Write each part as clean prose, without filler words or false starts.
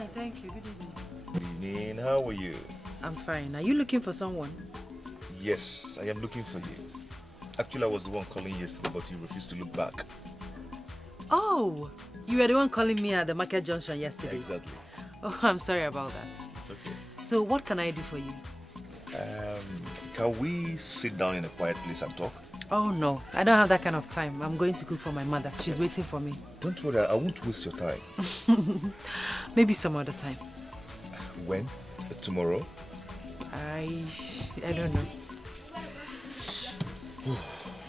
fine, thank you. Good evening. Good evening. How are you? I'm fine. Are you looking for someone? Yes, I am looking for you. Actually, I was the one calling yesterday, but you refused to look back. Oh, you were the one calling me at the market junction yesterday. Exactly. Oh, I'm sorry about that. It's okay. So what can I do for you? Can we sit down in a quiet place and talk? Oh no, I don't have that kind of time. I'm going to cook for my mother. She's waiting for me. Don't worry, I won't waste your time. Maybe some other time. When? Tomorrow? I don't know.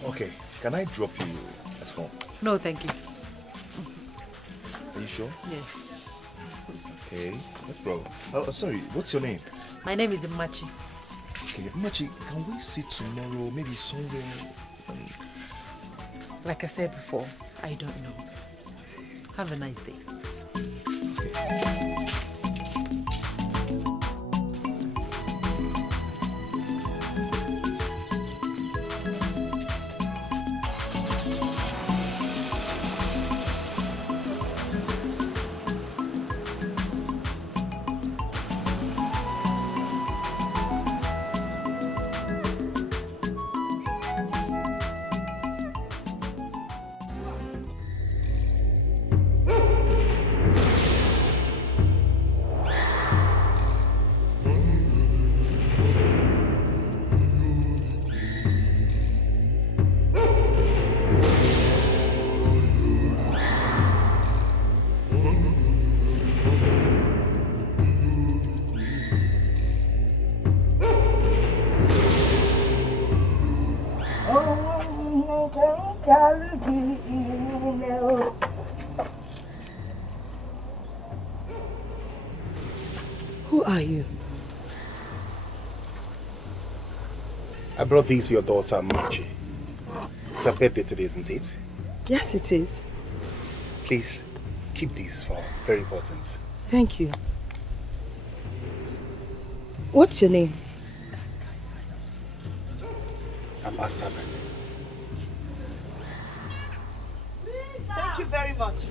Okay, can I drop you at home? No, thank you. Are you sure? Yes. Okay, no problem. Oh, sorry, what's your name? My name is Machi. Okay, Machi, can we see tomorrow, maybe somewhere? Like I said before, I don't know. Have a nice day. Okay. Who are you? I brought these for your daughter, Machi. It's her birthday today, isn't it? Yes, it is. Please, keep these for her. Very important. Thank you. What's your name? I'm Asabe. Thank you very much.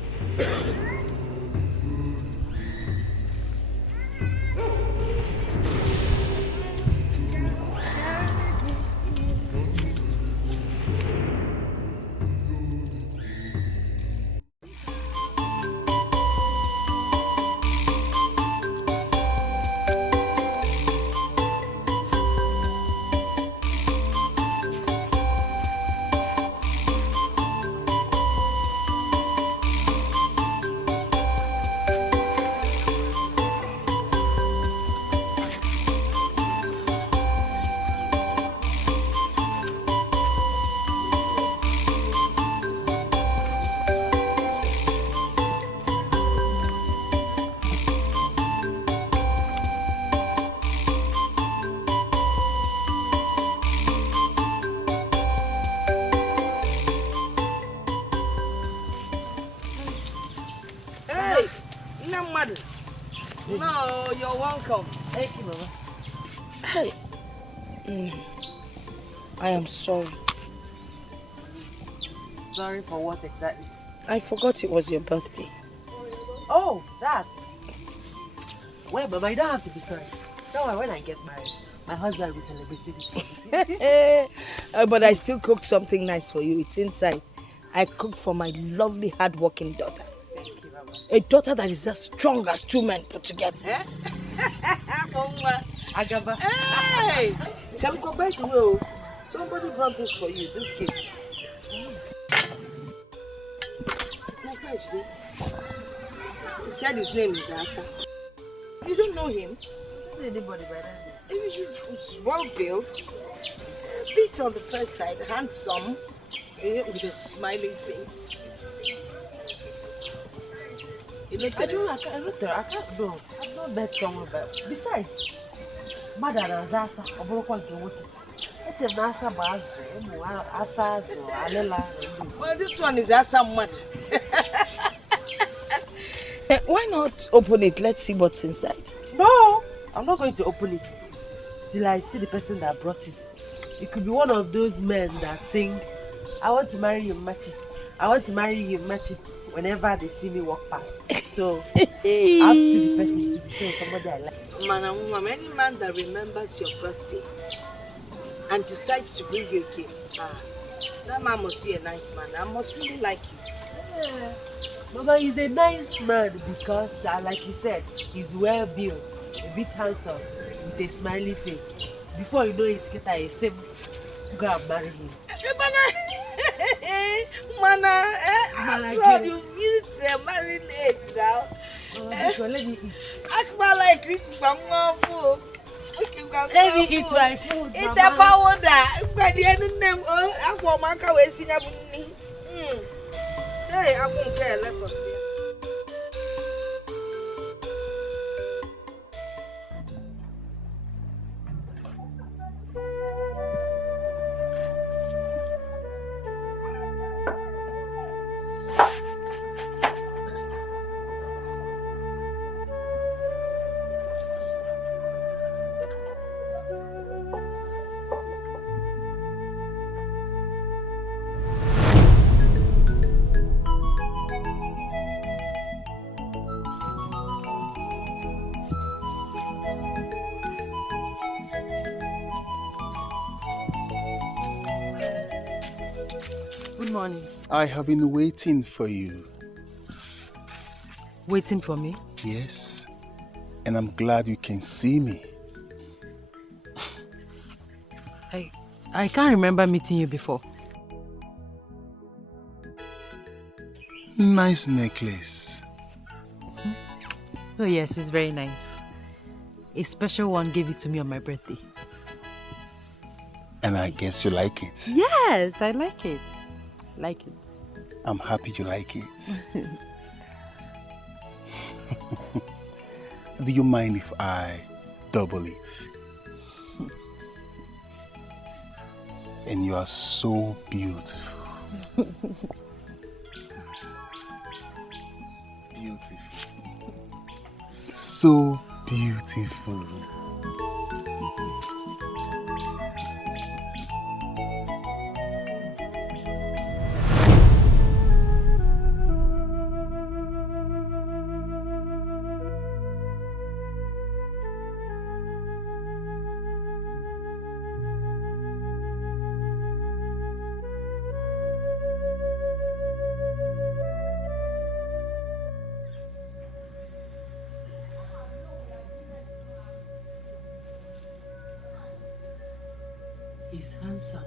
No, you're welcome. Thank you, Mama. Hey. I am sorry. Sorry for what exactly? I forgot it was your birthday. Oh, that. Well, Mama, you don't have to be sorry. Don't worry, when I get married, my husband will be celebrating it for me. But I still cooked something nice for you. It's inside. I cooked for my lovely, hard-working daughter. Thank you, Mama. A daughter that is as strong as two men put together. Eh? Agaba. Hey! Shall we go back to you? Somebody brought this for you, this gift. He said his name is Asa. You don't know him? Anybody by that name? He's well built, a bit on the first side, handsome, with a smiling face. I can't know. I've not met someone, but besides, Mother and Zasa, I broke one to work. It's a Nasa Bazo, Asa, Alela. Well, this one is Asa Mother. Why not open it? Let's see what's inside. No, I'm not going to open it till I see the person that brought it. It could be one of those men that sing, I want to marry you, Machi. I want to marry you, Machi, whenever they see me walk past. So, I have to see the person to be showing somebody I like. Man and woman, any man that remembers your birthday and decides to bring you a gift, that man must be a nice man. I must really like you. Yeah. Mama, he's a nice man because, like you said, he's well built, a bit handsome, with a smiley face. Before you know it, get a sim, go and marry him. God, you reached a married age now. Let me eat. Act more like it, Mama. Let me eat my food, It's a powder. By the end of them, I'm going to go and sing. Hey, I won't care. Let us see. Good morning. I have been waiting for you. Waiting for me? Yes. And I'm glad you can see me. I can't remember meeting you before. Nice necklace. Oh yes, it's very nice. A special one gave it to me on my birthday. And I guess you like it. Yes, I like it. Like it. I'm happy you like it. Do you mind if I double it? And you are so beautiful. Beautiful. So beautiful. He's handsome.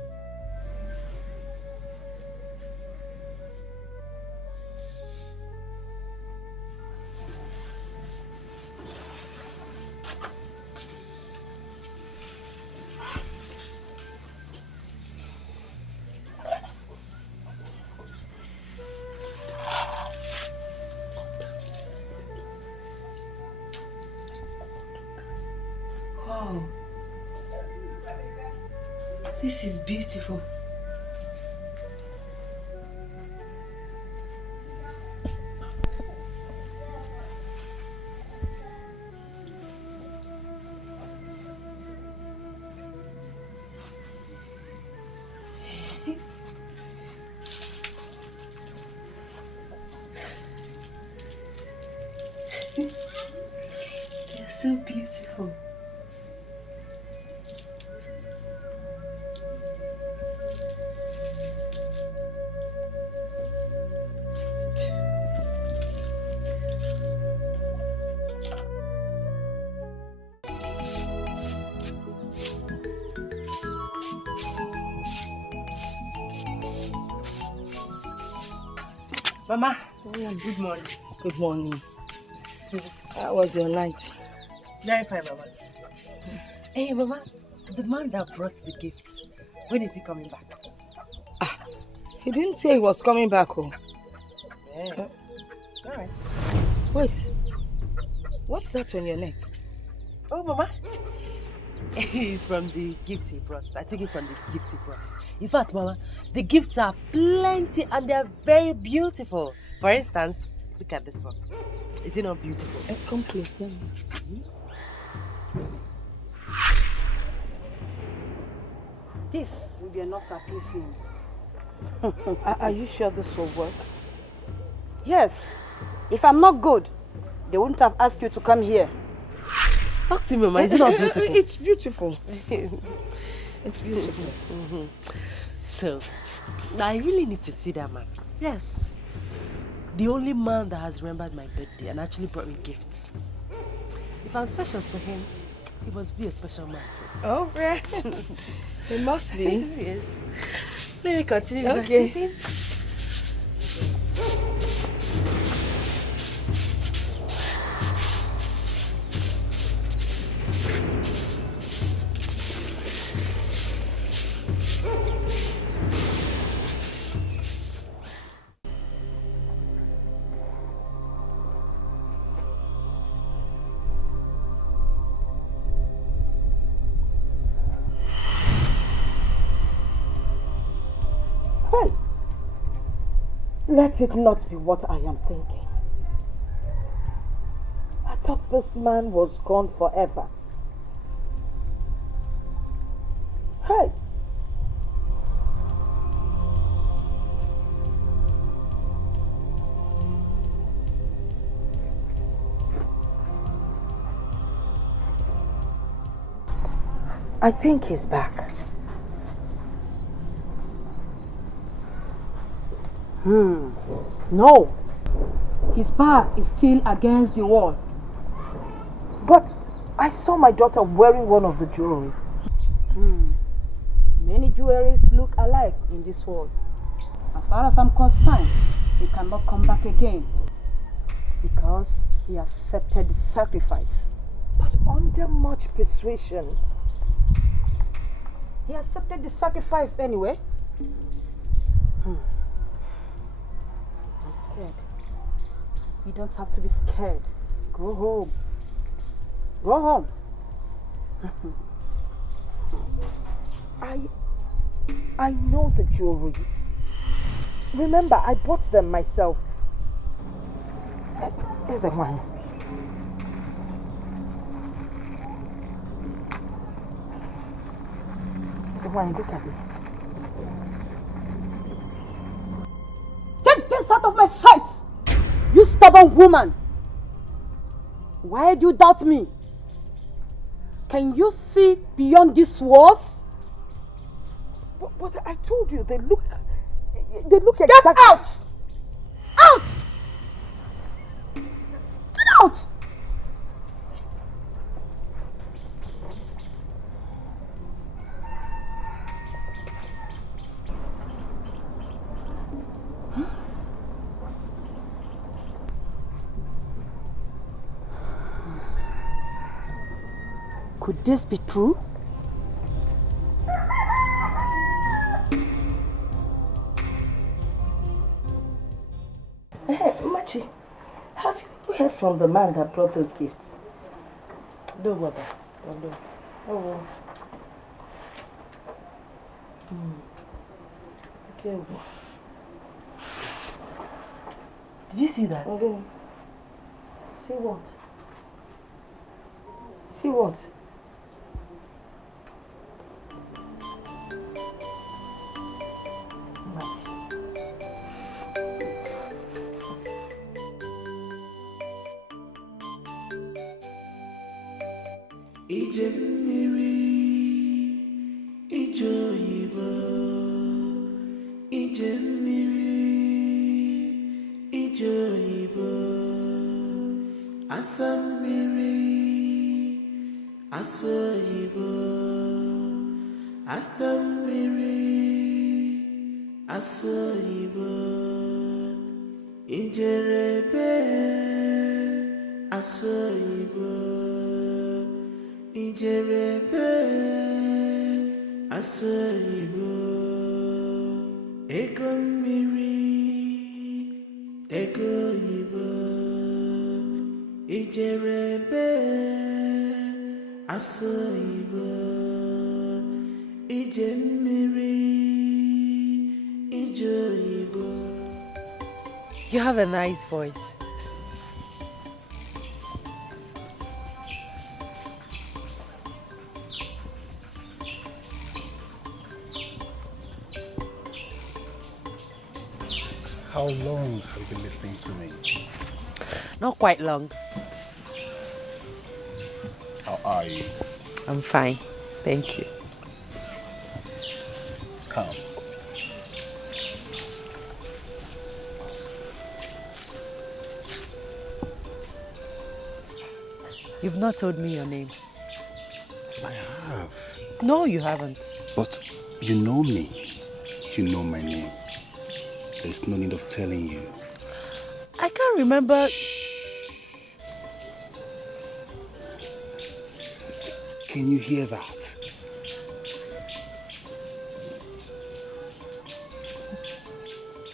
Wow. This is beautiful. They're so beautiful. Mama, good morning. Good morning. How was your night? Very fine, Mama. Hey, Mama, the man that brought the gifts, when is he coming back? He didn't say he was coming back home. Yeah. All right. Wait. What's that on your neck? Oh, Mama. It's from the gift he brought. I took it from the gift he brought. In fact, Mama, the gifts are plenty and they're very beautiful. For instance, look at this one. Is it not beautiful? Come close, let me. This will be enough to appease him. Are you sure this will work? Yes. If I'm not good, they wouldn't have asked you to come here. Talk to me, Mama. Is it not beautiful? It's beautiful. It's beautiful. So, now I really need to see that man. Yes. The only man that has remembered my birthday and actually brought me gifts. If I'm special to him, he must be a special man too. Oh, yeah. It must be. Yes. Let me continue. Okay. Let it not be what I am thinking. I thought this man was gone forever. Hey! I think he's back. No. His back is still against the wall. But I saw my daughter wearing one of the jewelries. Many jewelries look alike in this world. As far as I'm concerned, he cannot come back again because he accepted the sacrifice. But under much persuasion. He accepted the sacrifice anyway. I'm scared. You don't have to be scared. Go home. Go home. I know the jewelries. Remember, I bought them myself. Here's a one. Here's a one. Look at this. Take this out of my sight! You stubborn woman! Why do you doubt me? Can you see beyond this walls? But I told you, they look Get exactly... out! Out! Get out! Could this be true? Machi, have you heard from the man that brought those gifts? No, Mother. I'm not. Oh, well. Okay. Did you see that? Okay. See what? See what? Ije mmiri, ije oyibo, ije mmiri, ije oyibo, asa mmiri, asa oyibo, asa mmiri, asa oyibo, ijerebe, asa oyibo. Ijerebe asoyibo ego mmiri ego oyibo ijerebe asoyibo ije mmiri ije oyibo. You have a nice voice. How long have you been listening to me? Not quite long. are you? I'm fine. Thank you. Come. You've not told me your name. I have. No, you haven't. But you know me. You know my name. There's no need of telling you. I can't remember. Can you hear that?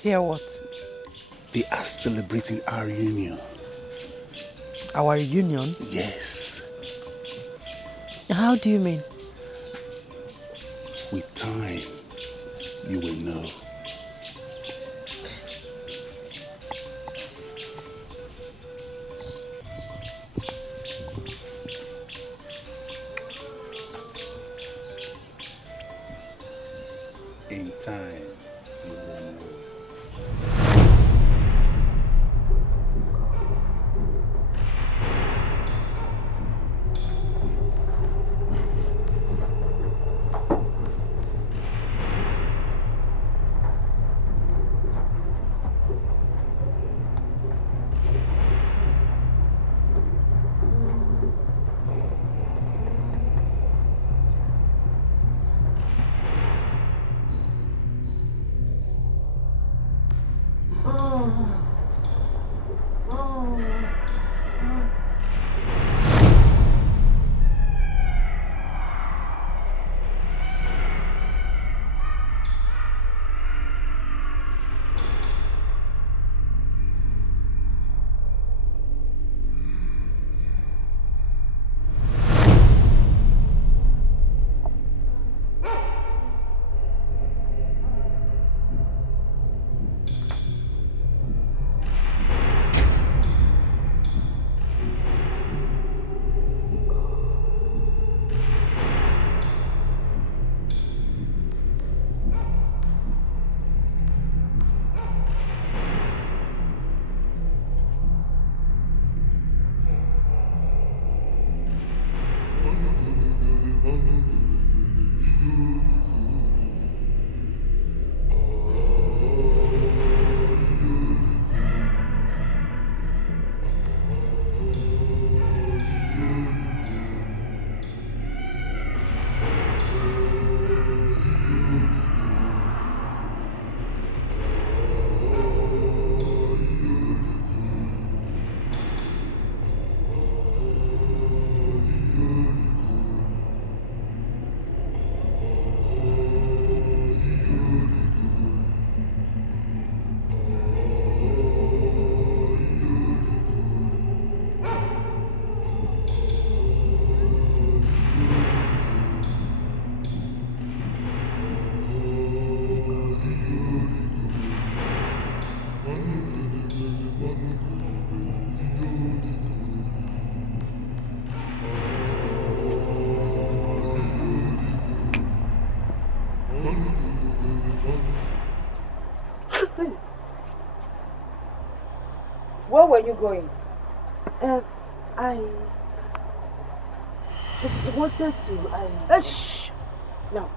Hear what? They are celebrating our reunion. Our reunion? Yes. How do you mean? With time, you will know. In time, you will know. Where were you going? I wanted to. Shh! Now,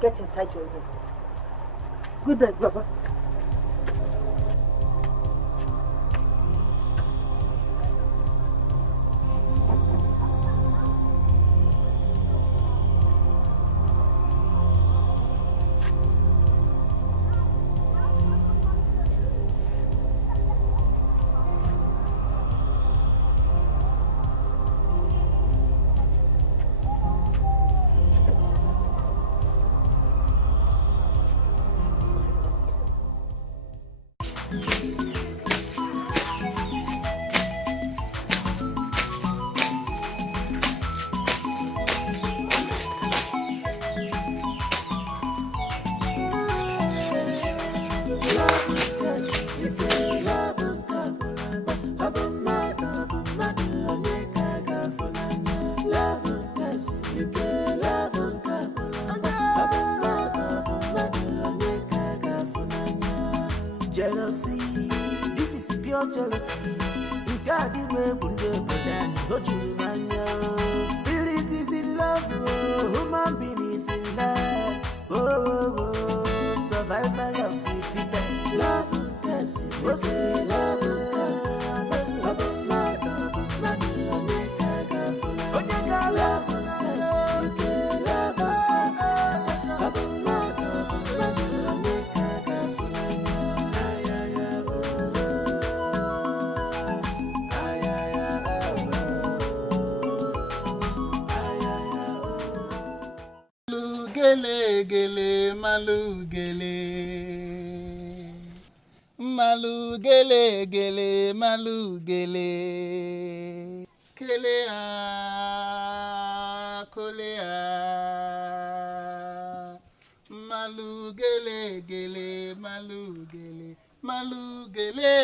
get inside your room. Good night, Baba. Jealousy, this is pure jealousy. You can't do me, but then go to the man. Still, it Gele gele malu gele. Malu gele gele malu gele. Kelea kolea. Malu gele gele malu gele. Malu gele.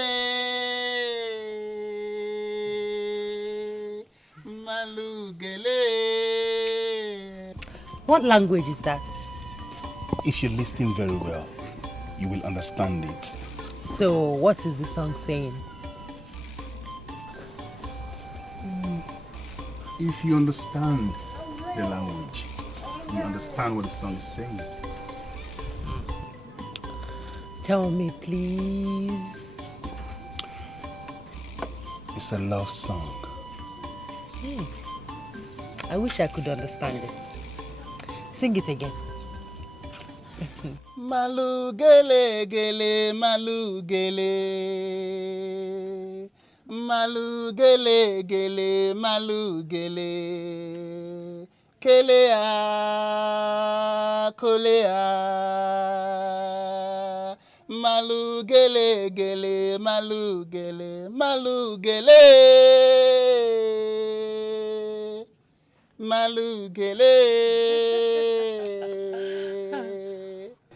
Malu gele. What language is that? If you listen very well, you will understand it. So, what is the song saying? If you understand the language, you understand what the song is saying. Tell me, please. It's a love song. I wish I could understand it. Sing it again. Malu gele gele malu gele. Malu gele gele malu gele. Kelea kolea. Malu gele gele malu gele malu gele. Malu gele.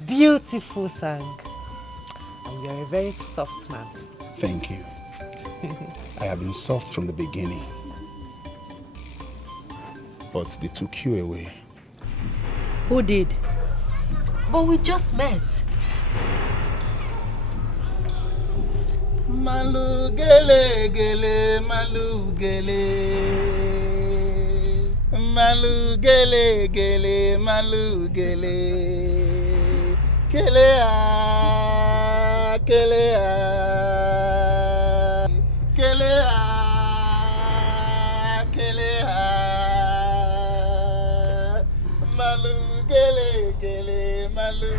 Beautiful song. And you're a very soft man. Thank you. I have been soft from the beginning. But they took you away. Who did? But we just met. Malu gele gele malu gele. Malu gele gele malu gele. Kelea kelea. Kelea kelea. Malu gele gele malu.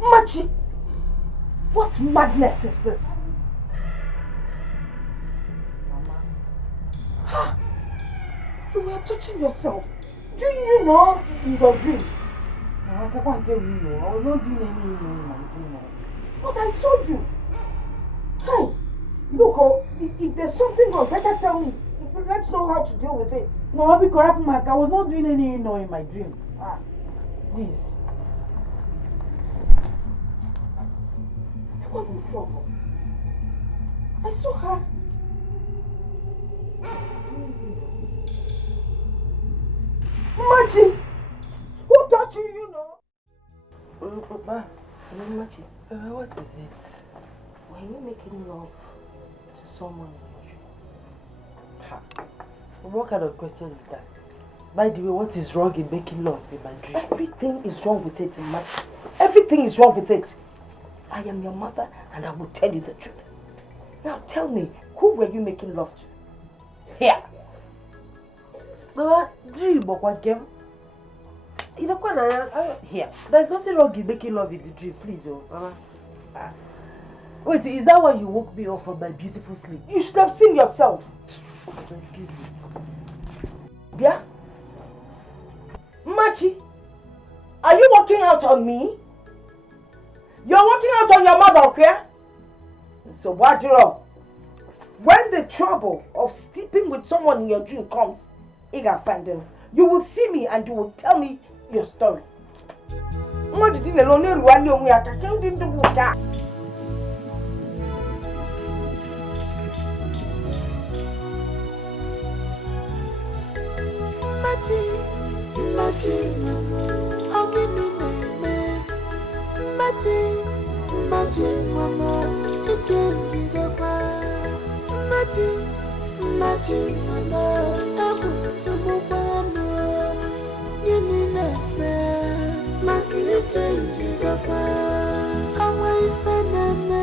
Machi, what madness is this? Mama. You were touching yourself. Didn't you know in your dream? I can't get you. I was not doing anything in my dream. But I saw you. Hey, look, if there's something wrong, better tell me. Let's know how to deal with it. No, I'll be correct, Mark. I was not doing anything in my dream. Please. I'm in trouble. I saw her. Machi! Who taught you, you know? Papa, Machi, what is it? Were you making love to someone? What kind of question is that? By the way, what is wrong in making love in my dream? Everything is wrong with it, Machi. Everything is wrong with it. I am your mother and I will tell you the truth. Now tell me, who were you making love to? Here. Mama, dream of what game? You know what? Here. There's nothing wrong in making love in the dream, please, Mama. Wait, is that why you woke me up from my beautiful sleep? You should have seen yourself. Excuse me. Yeah? Machi, are you walking out on me? You're walking out on your mother, okay? So what do you know? When the trouble of sleeping with someone in your dream comes, you gotta find them. You will see me and you will tell me your story. Machi, Machi, how can you name Machi, Machi, mama, it's a Machi, Machi, mama, I'm to move on. You need me, Machi, change away from me.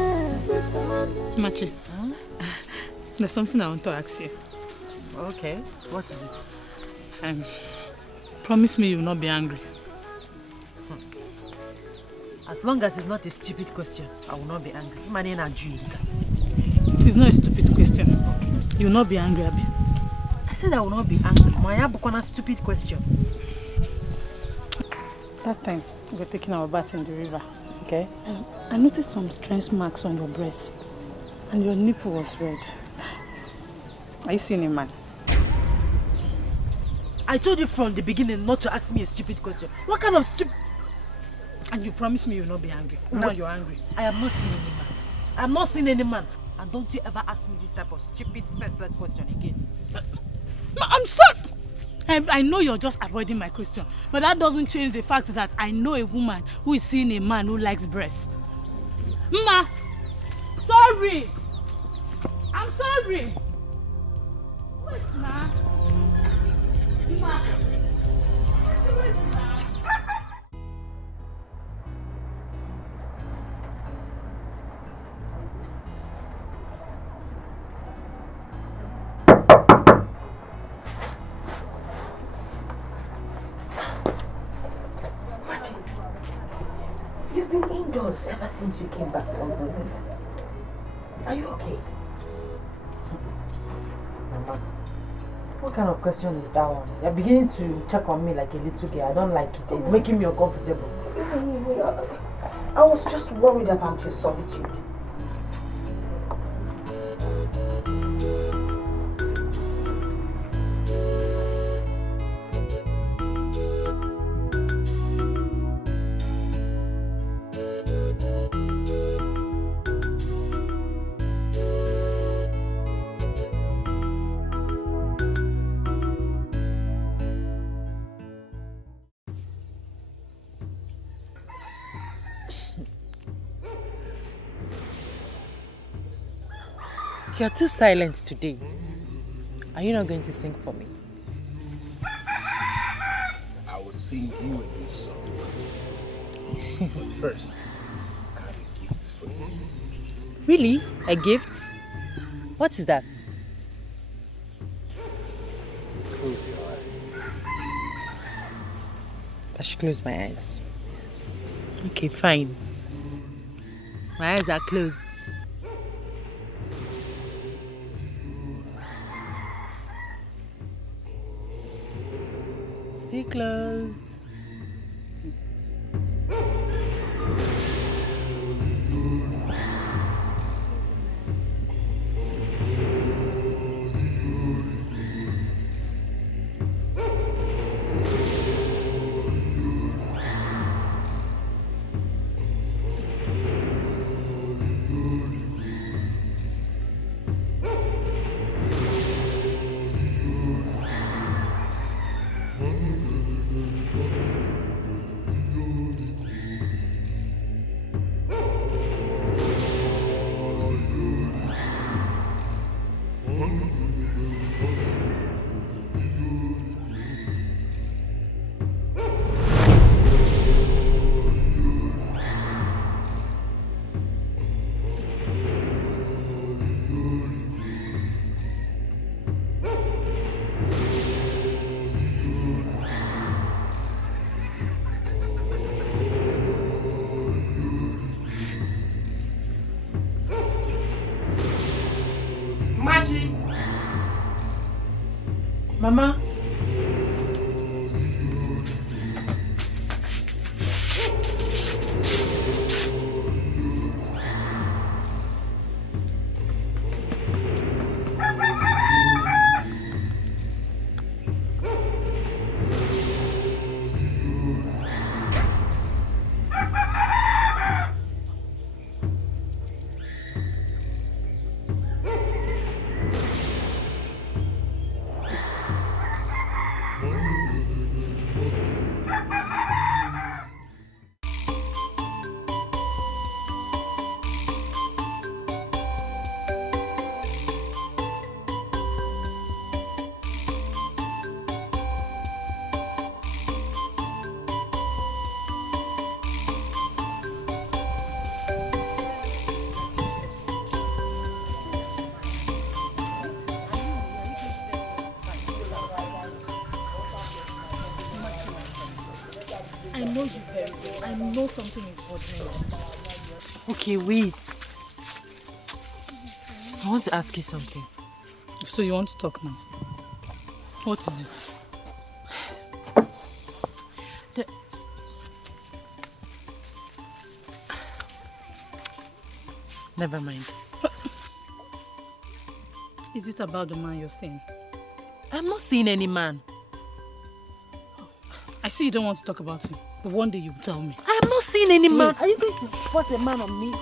Machi, there's something I want to ask you. Okay, what is it? Promise me you will not be angry. As long as it's not a stupid question, I will not be angry. It is not a stupid question. You will not be angry, Abi. I said I will not be angry. My a stupid question. That time we were taking our bath in the river. Okay. I noticed some strange marks on your breast, and your nipple was red. Are you seeing a man? I told you from the beginning not to ask me a stupid question. What kind of stupid... And you promised me you will not be angry. Now you're angry. I have not seen any man. I have not seen any man. And don't you ever ask me this type of stupid, senseless question again. I'm sorry. I know you're just avoiding my question, but that doesn't change the fact that I know a woman who is seeing a man who likes breasts. Ma, sorry. I'm sorry. Wait, Ma. Ma. Wait, Ma. You've been indoors ever since you came back from the river. Are you okay? Mama, what kind of question is that one? You're beginning to check on me like a little girl. I don't like it. It's making me uncomfortable. I was just worried about your solitude. You're too silent today. Are you not going to sing for me? I will sing you a new song. But first, I have a gift for you. Really? A gift? What is that? Close your eyes. I should close my eyes. Okay, fine. My eyes are closed. Still closed. Mama. know you very well. I know something is bothering you. Okay, wait. I want to ask you something. So you want to talk now? What is it? Never mind. Is it about the man you're seeing? I'm not seeing any man. I see you don't want to talk about him, but one day you tell me. I'm not seeing any man. Are you going to force a man on me?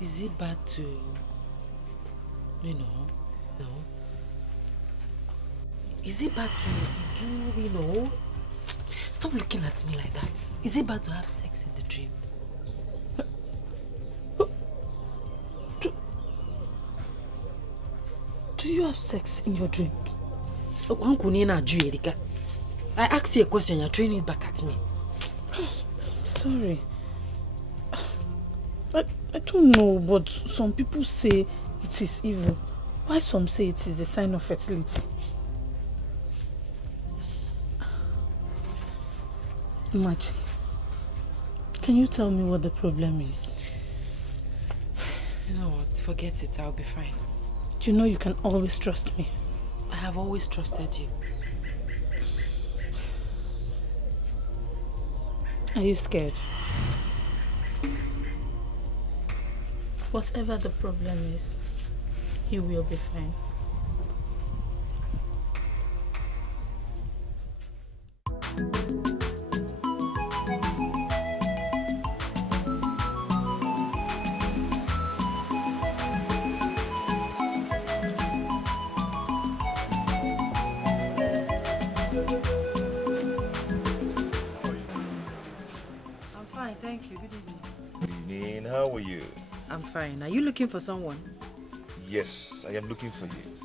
Is it bad to, no? Is it bad to do, Stop looking at me like that. Is it bad to have sex in the dream? Do you have sex in your dream? I asked you a question, you're throwing it back at me. Sorry. I don't know, but some people say it is evil. Why some say it is a sign of fertility? Machi, can you tell me what the problem is? You know what? Forget it. I'll be fine. Do you know you can always trust me? I have always trusted you. Are you scared? Whatever the problem is, you will be fine. I'm fine, thank you. Good evening. Good evening. How are you? I'm fine. Are you looking for someone? Yes, I am looking for you.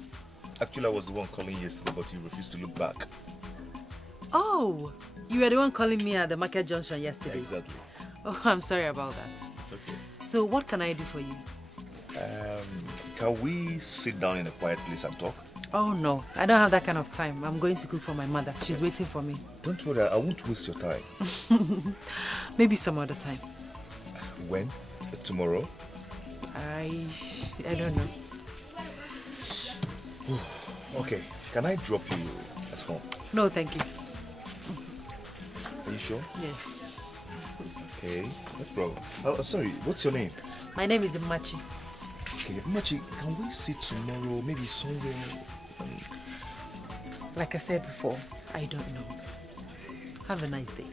Actually, I was the one calling yesterday, but you refused to look back. Oh, you were the one calling me at the market junction yesterday. Exactly. Oh, I'm sorry about that. It's okay. So what can I do for you? Can we sit down in a quiet place and talk? Oh no, I don't have that kind of time. I'm going to cook for my mother. She's waiting for me. Don't worry, I won't waste your time. Maybe some other time. When? Tomorrow? I don't know. Okay, can I drop you at home? No, thank you. Are you sure? Yes. Okay, no problem. Oh, sorry, what's your name? My name is Machi. Okay, Machi, can we sit tomorrow, maybe somewhere? Like I said before, I don't know. Have a nice day.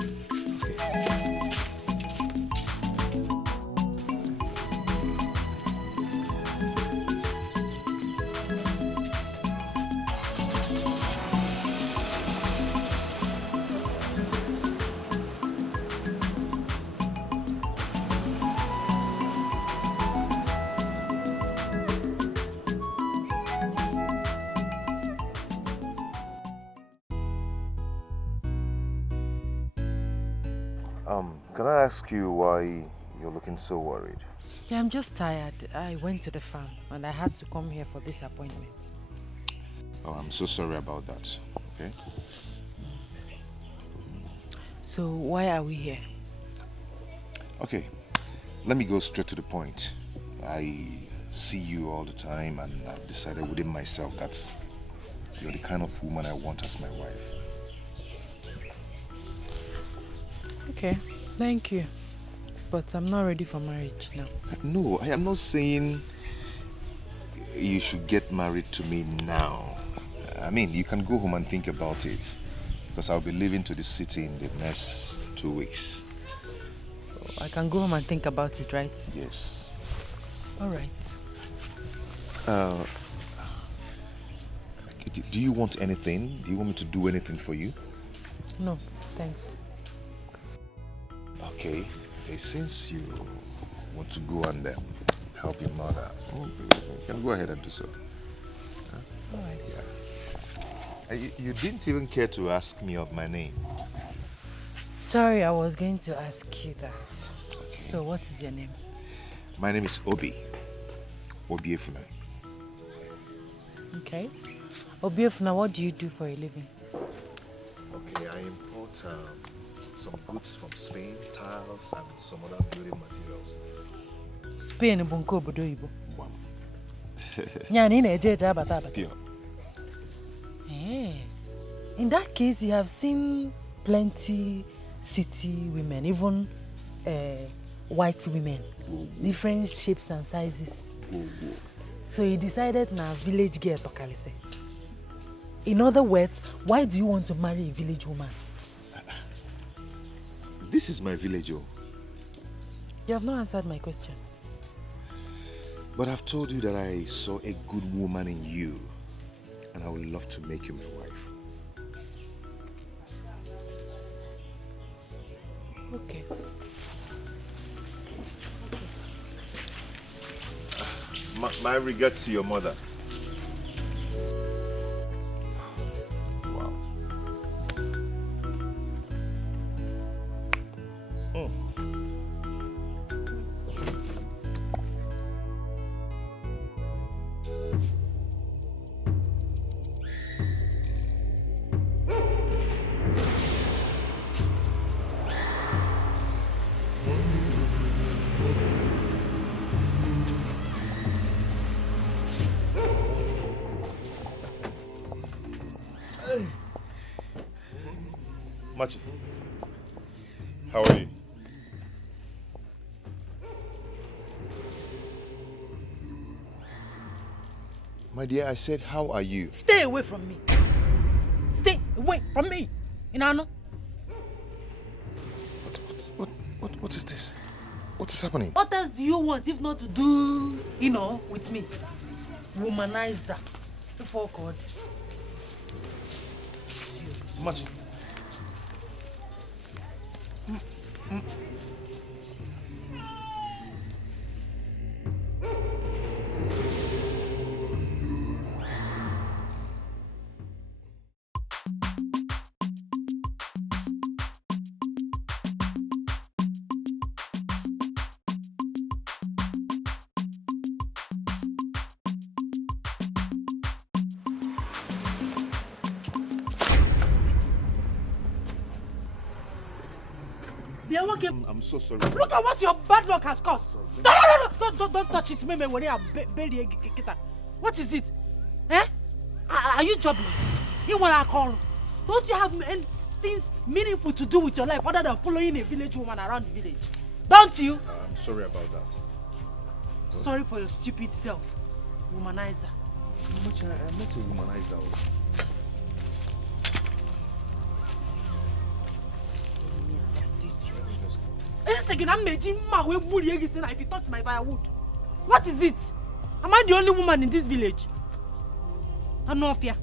Okay. Can I ask you why you're looking so worried? Yeah, I'm just tired. I went to the farm and I had to come here for this appointment. Oh, I'm so sorry about that, okay? So why are we here? Okay, let me go straight to the point. I see you all the time and I've decided within myself that you're the kind of woman I want as my wife. Okay, thank you. But I'm not ready for marriage now. No, I am not saying you should get married to me now. I mean, you can go home and think about it. Because I'll be leaving to the city in the next 2 weeks. Oh, I can go home and think about it, right? Yes. All right. Do you want anything? Do you want me to do anything for you? No, thanks. Okay. Since you want to go and help your mother, you can go ahead and do so. Huh? All right. Yeah. You didn't even care to ask me of my name. Sorry, I was going to ask you that. Okay. So what is your name? My name is Obi. Obiefuna. Okay. Obiefuna, what do you do for a living? Okay, I import some goods from Spain, tiles and some other building materials. Spain is bunko obodo Igbo. Wow. Nyani na-eje abata. Pure. Hey. In that case, you have seen plenty city women, even white women, different shapes and sizes. So you decided na village girl to Kalise. In other words, why do you want to marry a village woman? This is my village, oh. You have not answered my question. But I've told you that I saw a good woman in you, and I would love to make you my wife. Okay. My regards to your mother. Wow. Machi, how are you? My dear, I said, how are you? Stay away from me. Stay away from me. Inano. What is this? What is happening? What else do you want if not to do, with me? Womanizer. Before God. Machi. I'm so sorry. Look at what your bad luck has caused. No. Don't touch it. What is it? Eh? Are you jobless? You want to call? Don't you have things meaningful to do with your life other than following a village woman around the village? Don't you? I'm sorry about that. Sorry for your stupid self. Womanizer. Machi, I'm not a womanizer. If you touch my firewood. What is it? Am I the only woman in this village? I'm not fear.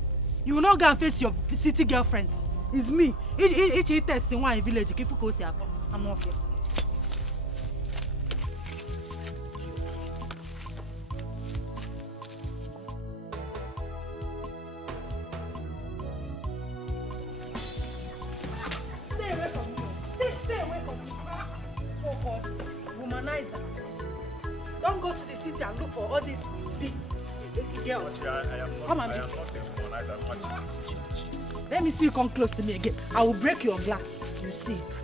You will not go and face your city girlfriends. It's me. Each test in one village. I'm not fear. Stay away from me. Stay away from me. and look for all these big girls. Come and not a womanizer, Machi. Let me see you come close to me again. I will break your glass. You see it.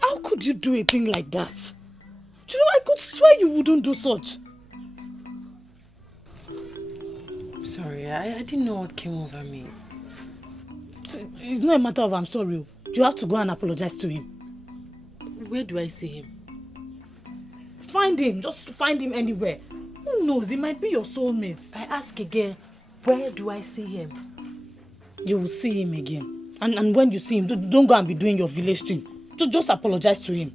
How could you do a thing like that? You know, I could swear you wouldn't do such. Sorry, I didn't know what came over me. It's not a matter of I'm sorry. You have to go and apologize to him. Where do I see him? Find him. Just find him anywhere. Who knows? He might be your soulmate. I ask again, where do I see him? You will see him again. And when you see him, don't go and be doing your village thing. Just apologize to him.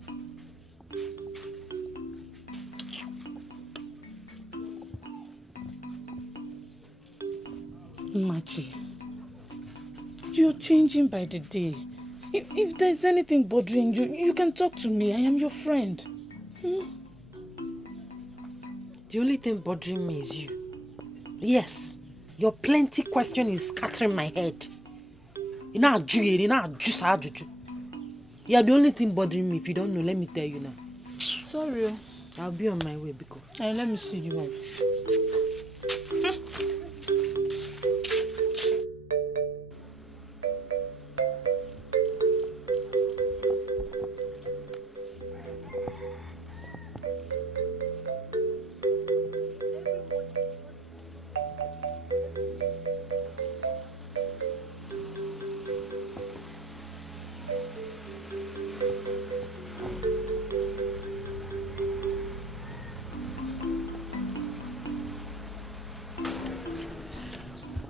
Machi, you're changing by the day. If there's anything bothering you, you can talk to me. I am your friend. The only thing bothering me is you. Yes, your plenty question is scattering my head. You are the only thing bothering me. If you don't know, let me tell you now. Sorry. I'll be on my way, Biko. Let me see you off.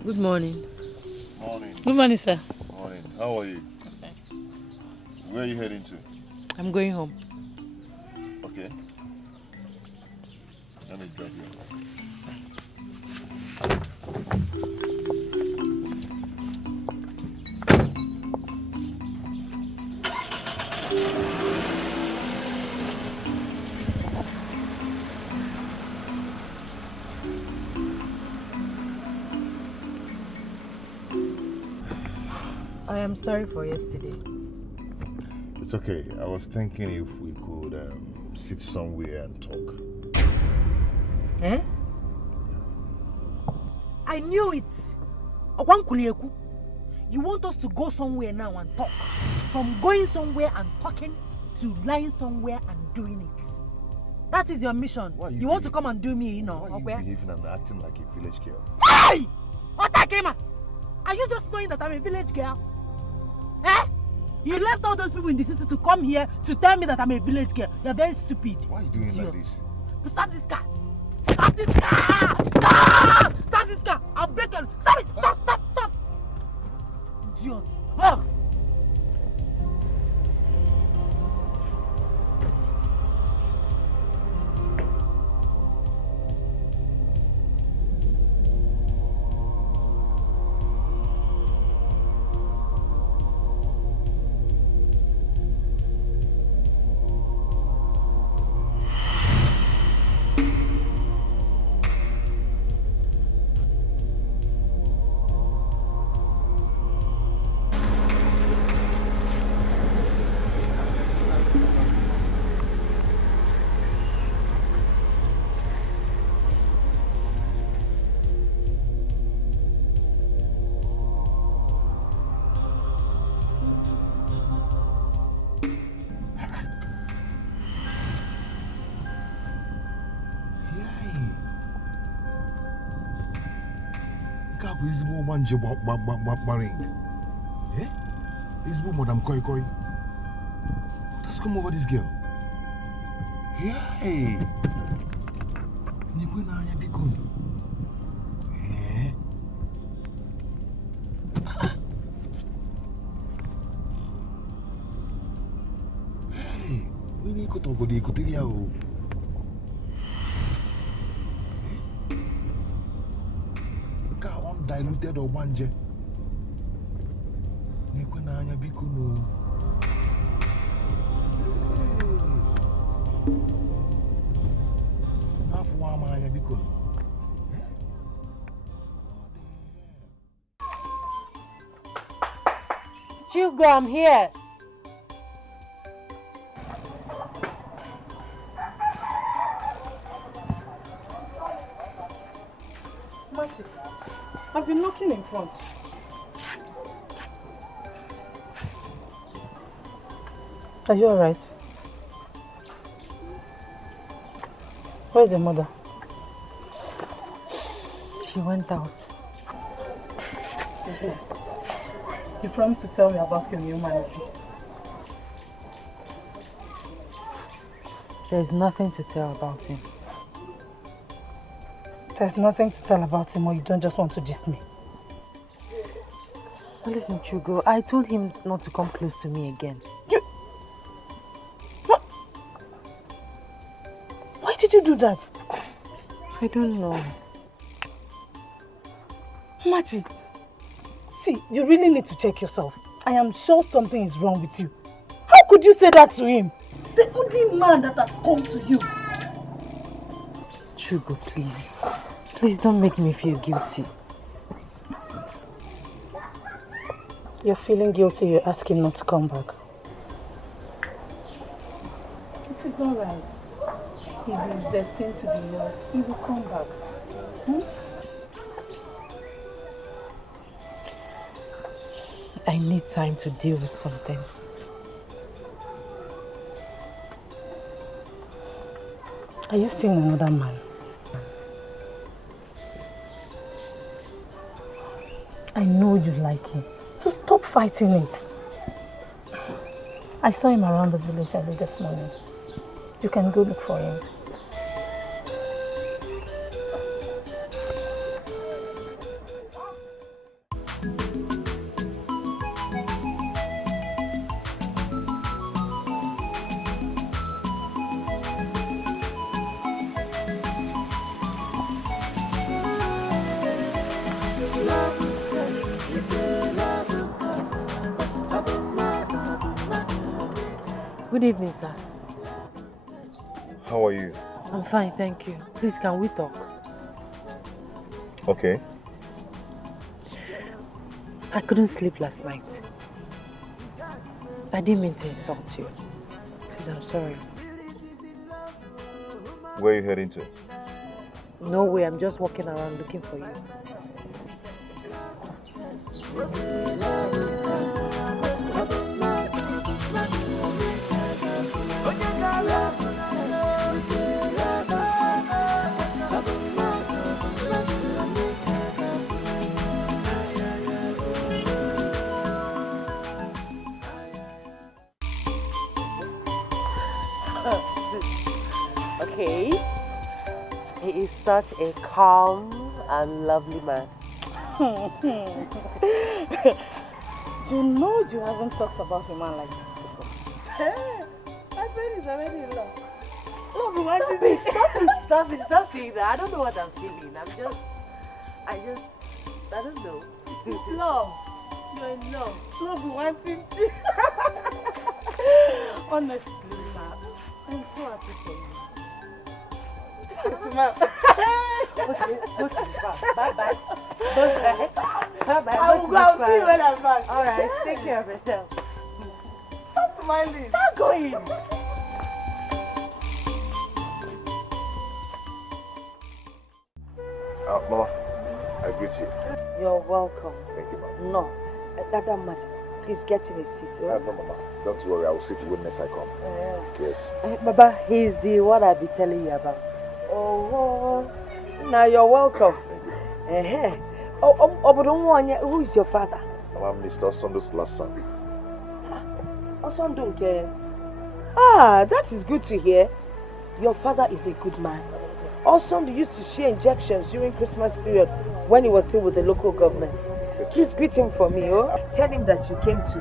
Good morning. Morning. Good morning, sir. Morning. How are you? Okay. Where are you heading to? I'm going home. Okay. Let me drop you. I am sorry for yesterday. It's okay. I was thinking if we could sit somewhere and talk. Eh? I knew it. You want us to go somewhere now and talk. From going somewhere and talking to lying somewhere and doing it. That is your mission. You want to come and do me, you know. Why are you behaving and acting like a village girl? Hey! Otakema! Are you just knowing that I'm a village girl? Eh? You left all those people in the city to come here to tell me that I'm a village girl. You're very stupid. Why are you doing like this? Stop this car! Stop this car! Stop! Stop this car! I'll break you! Stop it! Stop! Stop! Stop! Idiot! Oh! Ezigbo manje gbaring. Eh? Ezigbo Madam Koi Koi. What has come over this girl? Hey! Nikwe na anya biko. Eh? Hey! We need to go to the Koteria. diluted or wanje. Nekwana biko no. Half one anya biko. Hugo, I'm here. Machi, I've been knocking in front. Are you alright? Where's your mother? She went out. You promised to tell me about your new manager. There's nothing to tell about him. There's nothing to tell about him, or you don't just want to diss me? Listen, Chugo, I told him not to come close to me again. Why did you do that? I don't know. Machi, see, you really need to check yourself. I am sure something is wrong with you. How could you say that to him? The only man that has come to you. Chugo, please. Please don't make me feel guilty. You're feeling guilty, you ask him not to come back. It is alright. If he is destined to be yours, he will come back. I need time to deal with something. Are you seeing another man? I know you like him, so stop fighting it. I saw him around the village early this morning. You can go look for him. Good evening, sir. How are you? I'm fine, thank you. Please, can we talk? Okay. I couldn't sleep last night. I didn't mean to insult you. Please, I'm sorry. Where are you heading to? No way, I'm just walking around looking for you. Okay. He is such a calm and lovely man. You know you haven't talked about a man like this before. Hey, my friend is already in love. Stop saying that. I don't know what I'm feeling. I don't know. It's love. You're in love. Love you wanting to. Honestly, ma, I'm so happy for you. Okay, bye-bye. Bye-bye. I'll see you when I'm back. Alright, take care of yourself. Stop smiling. Start going. Mama, I greet you. You're welcome. Thank you, Mama. No, that matter. Please get in a seat. No, Mama. Don't worry, I will sit witness I come. Yes. Baba, he's the one I'll be telling you about. Oh, now you're welcome. Who is your father? I'm Mr. Osondo's last son. Osondoke. Ah, that is good to hear. Your father is a good man. Osondo used to share injections during Christmas period when he was still with the local government. Please greet him for me, oh. Tell him that you came to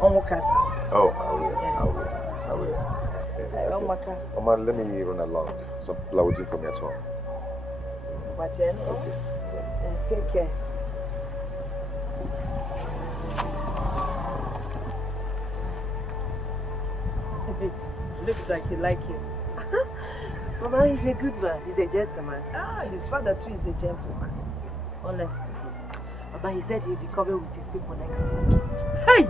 Onwoka's house. Oh, I will. Yes. I will. Onwoka. Mama, let me run along. Some people are waiting for me at home. Okay. Take care. Looks like you like him. Mama, he's a good man. He's a gentleman. Ah, his father too is a gentleman. Honestly. Mama, he said he'll be coming with his people next week. Hey!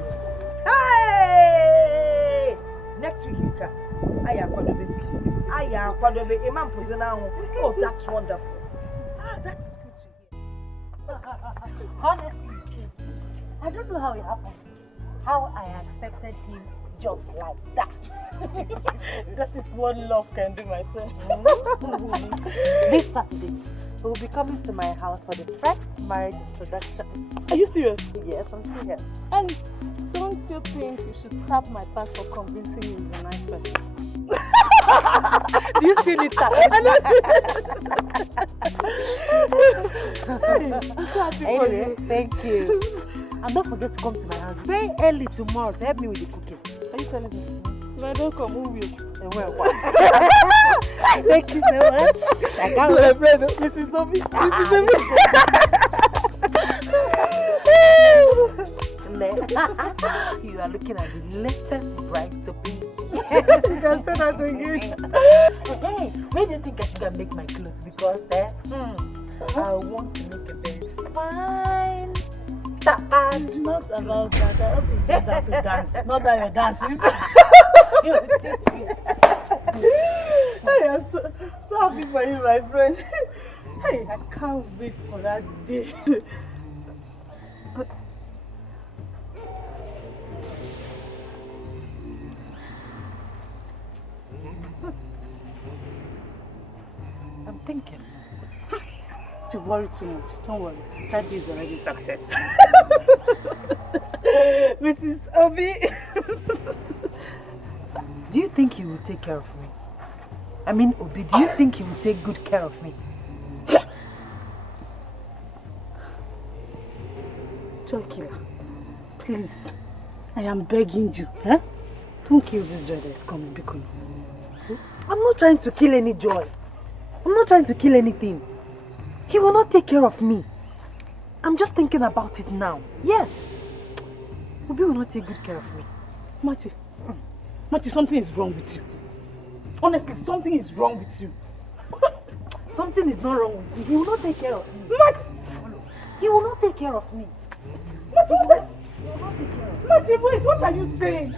Hey! Next week you come. Imam Puzina. Oh, that's wonderful. Ah, that's good to hear. Honestly, I don't know how it happened. How I accepted him just like that. That is what love can do, my friend. This Saturday, he will be coming to my house for the first marriage introduction. Are you serious? Yes, I'm serious. And don't you think you should tap my back for convincing me he's a nice person? Do you still need that? I'm so happy for Anyway, you. thank you. And don't forget to come to my house very early tomorrow to help me with the cooking. Are you telling me? If I don't come, who will? Well, thank you so much. I can't wait. Mrs. Obi. You are looking at the latest bride to be. You can say that again. Hey, where do you think I should make my clothes? Because I want to make a very fine tap. It's not about that. I hope it's better to dance. Not that you're dancing. You will teach me. I am so happy for you, my friend. Hey, I can't wait for that day. I'm thinking. You worry too much. Don't worry. That day is already a success. Mrs. Obi. Do you think he will take care of me? I mean, Obi, do you think he will take good care of me? Joy killer, please. I am begging you. Huh? Don't kill this joy that is coming, Bikon. I'm not trying to kill any joy. I'm not trying to kill anything. He will not take care of me. I'm just thinking about it now. Yes. Obi will not take good care of me. Machi, something is wrong with you. Honestly, something is wrong with you. Something is not wrong with me. He will not take care of me. Machi! He will not take care of me. Machi, wait, what are you saying?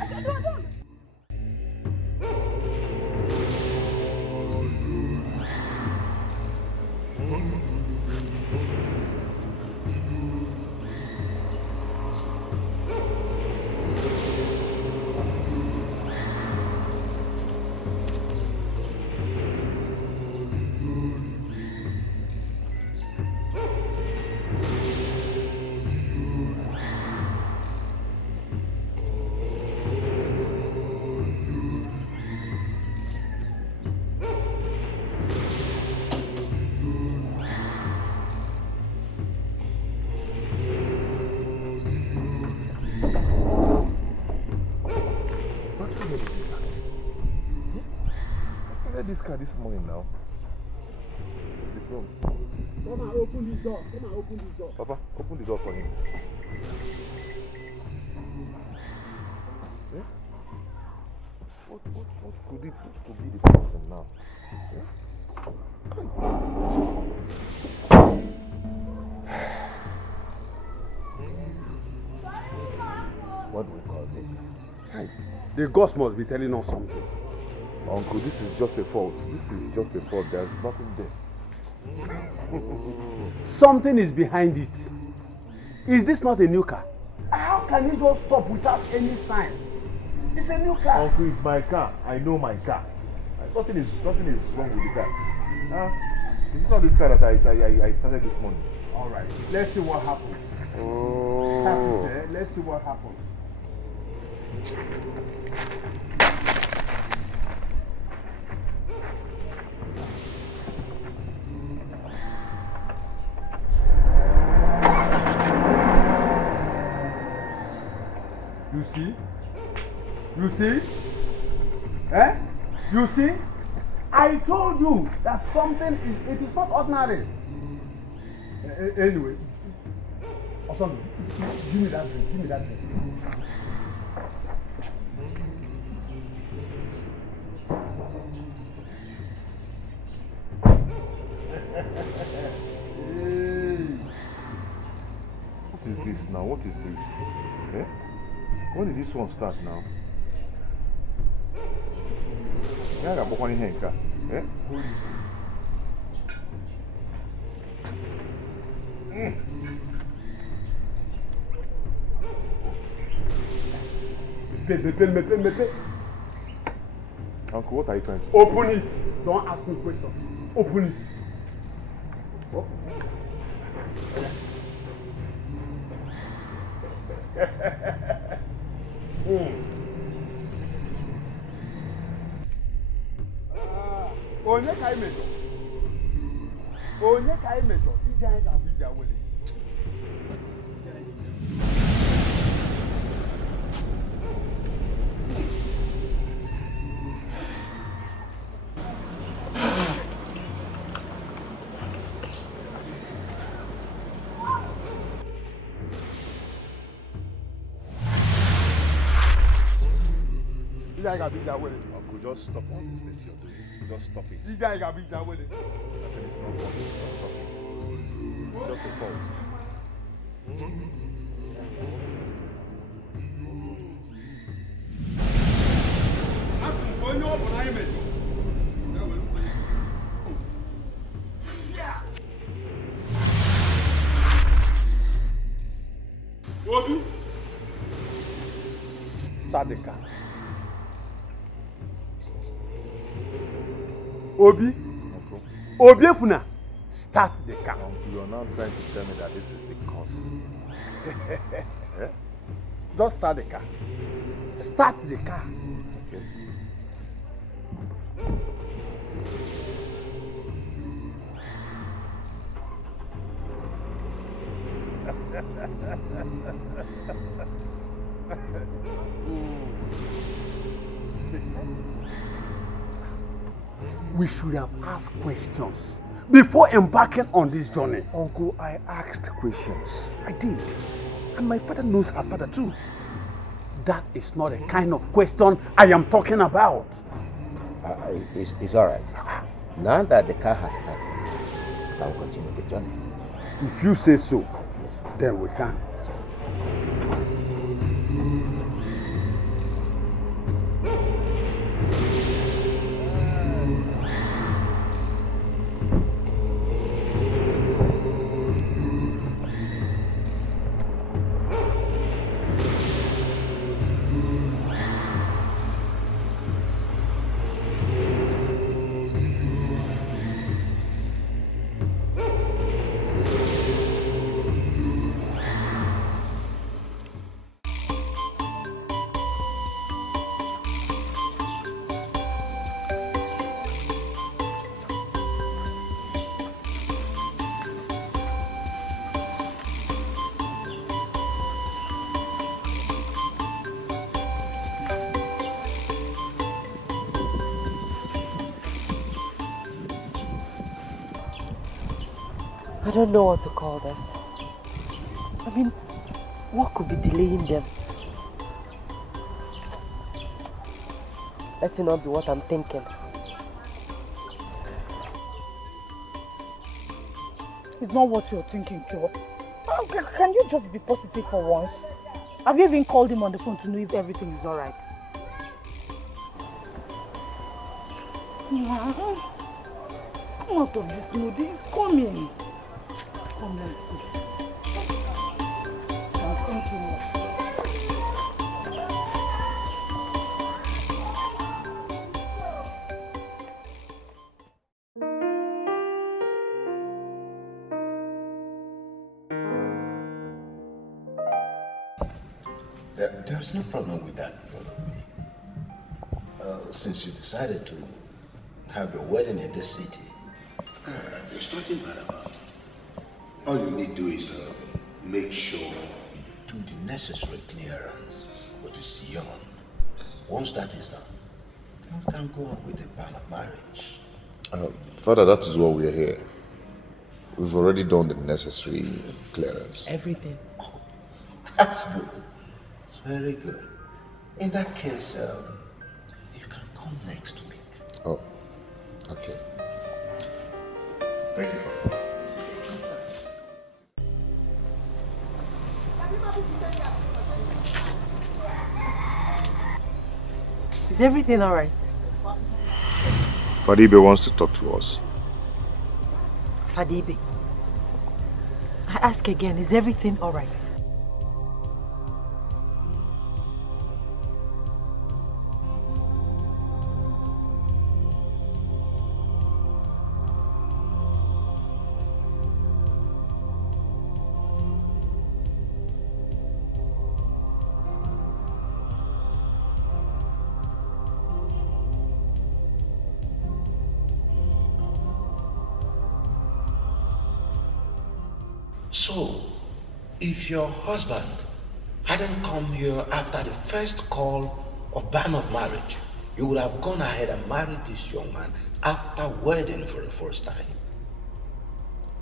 This car this morning now. This is the problem. Come and open this door. Come and open this door. Papa, open the door for him. Eh? What could be the problem now? Eh? What do we call this? Hey, the ghost must be telling us something. Uncle, this is just a fault. This is just a fault. There's nothing there. Something is behind it. Is this not a new car? How can you just stop without any sign? It's a new car. Uncle, it's my car. I know my car. Nothing is wrong with the car. It's not this car that I started this morning. All right. Let's see what happens. Oh. Let's see what happens. You see? Eh? You see? I told you that something it is not ordinary. Anyway, Osando, give me that drink. Give me that drink. now. What is this? Eh? When did this one start now? Yeah, I got one in here. Eh? Uncle, what are you trying to do? Open it. Don't ask me questions. Open it. Oh. Onye ka imejo. Onye ka imejo. Ije anyị ga-abụ ije awele. Uncle, just stop all this things you're doing. Just stop it. Nothing is not working. Just stop it. It's just a fault. Start the car. Obi, Obi Efuna, start the car. You are now trying to tell me that this is the cause. Eh? Just start the car. Start the car. Okay. We should have asked questions before embarking on this journey. Uncle, I asked questions. I did. And my father knows her father too. That is not the kind of question I am talking about. It's all right. Now that the car has started, we can continue the journey. If you say so, Yes, sir. then we can. I don't know what to call this. I mean, what could be delaying them? Let it not be what I'm thinking. It's not what you're thinking, Kyo. Can you just be positive for once? Have you even called him on the phone to know if everything is alright? Come out of this mood. He's coming. Come on. Thank you. There's no problem with that, brother. Since you decided to have your wedding in this city, there's nothing bad about it. All you need to do is make sure you do the necessary clearance for this young. Once that is done, then we can go on with the plan of marriage. Father, that is why we are here. We've already done the necessary clearance. Everything. Oh, that's good. It's very good. In that case, you can come next week. Oh, okay. Thank you, Father. everything all right? Fadibe wants to talk to us. Fadibe, I ask again, is everything all right? So, if your husband hadn't come here after the first call of ban of marriage, you would have gone ahead and married this young man after wedding for the first time.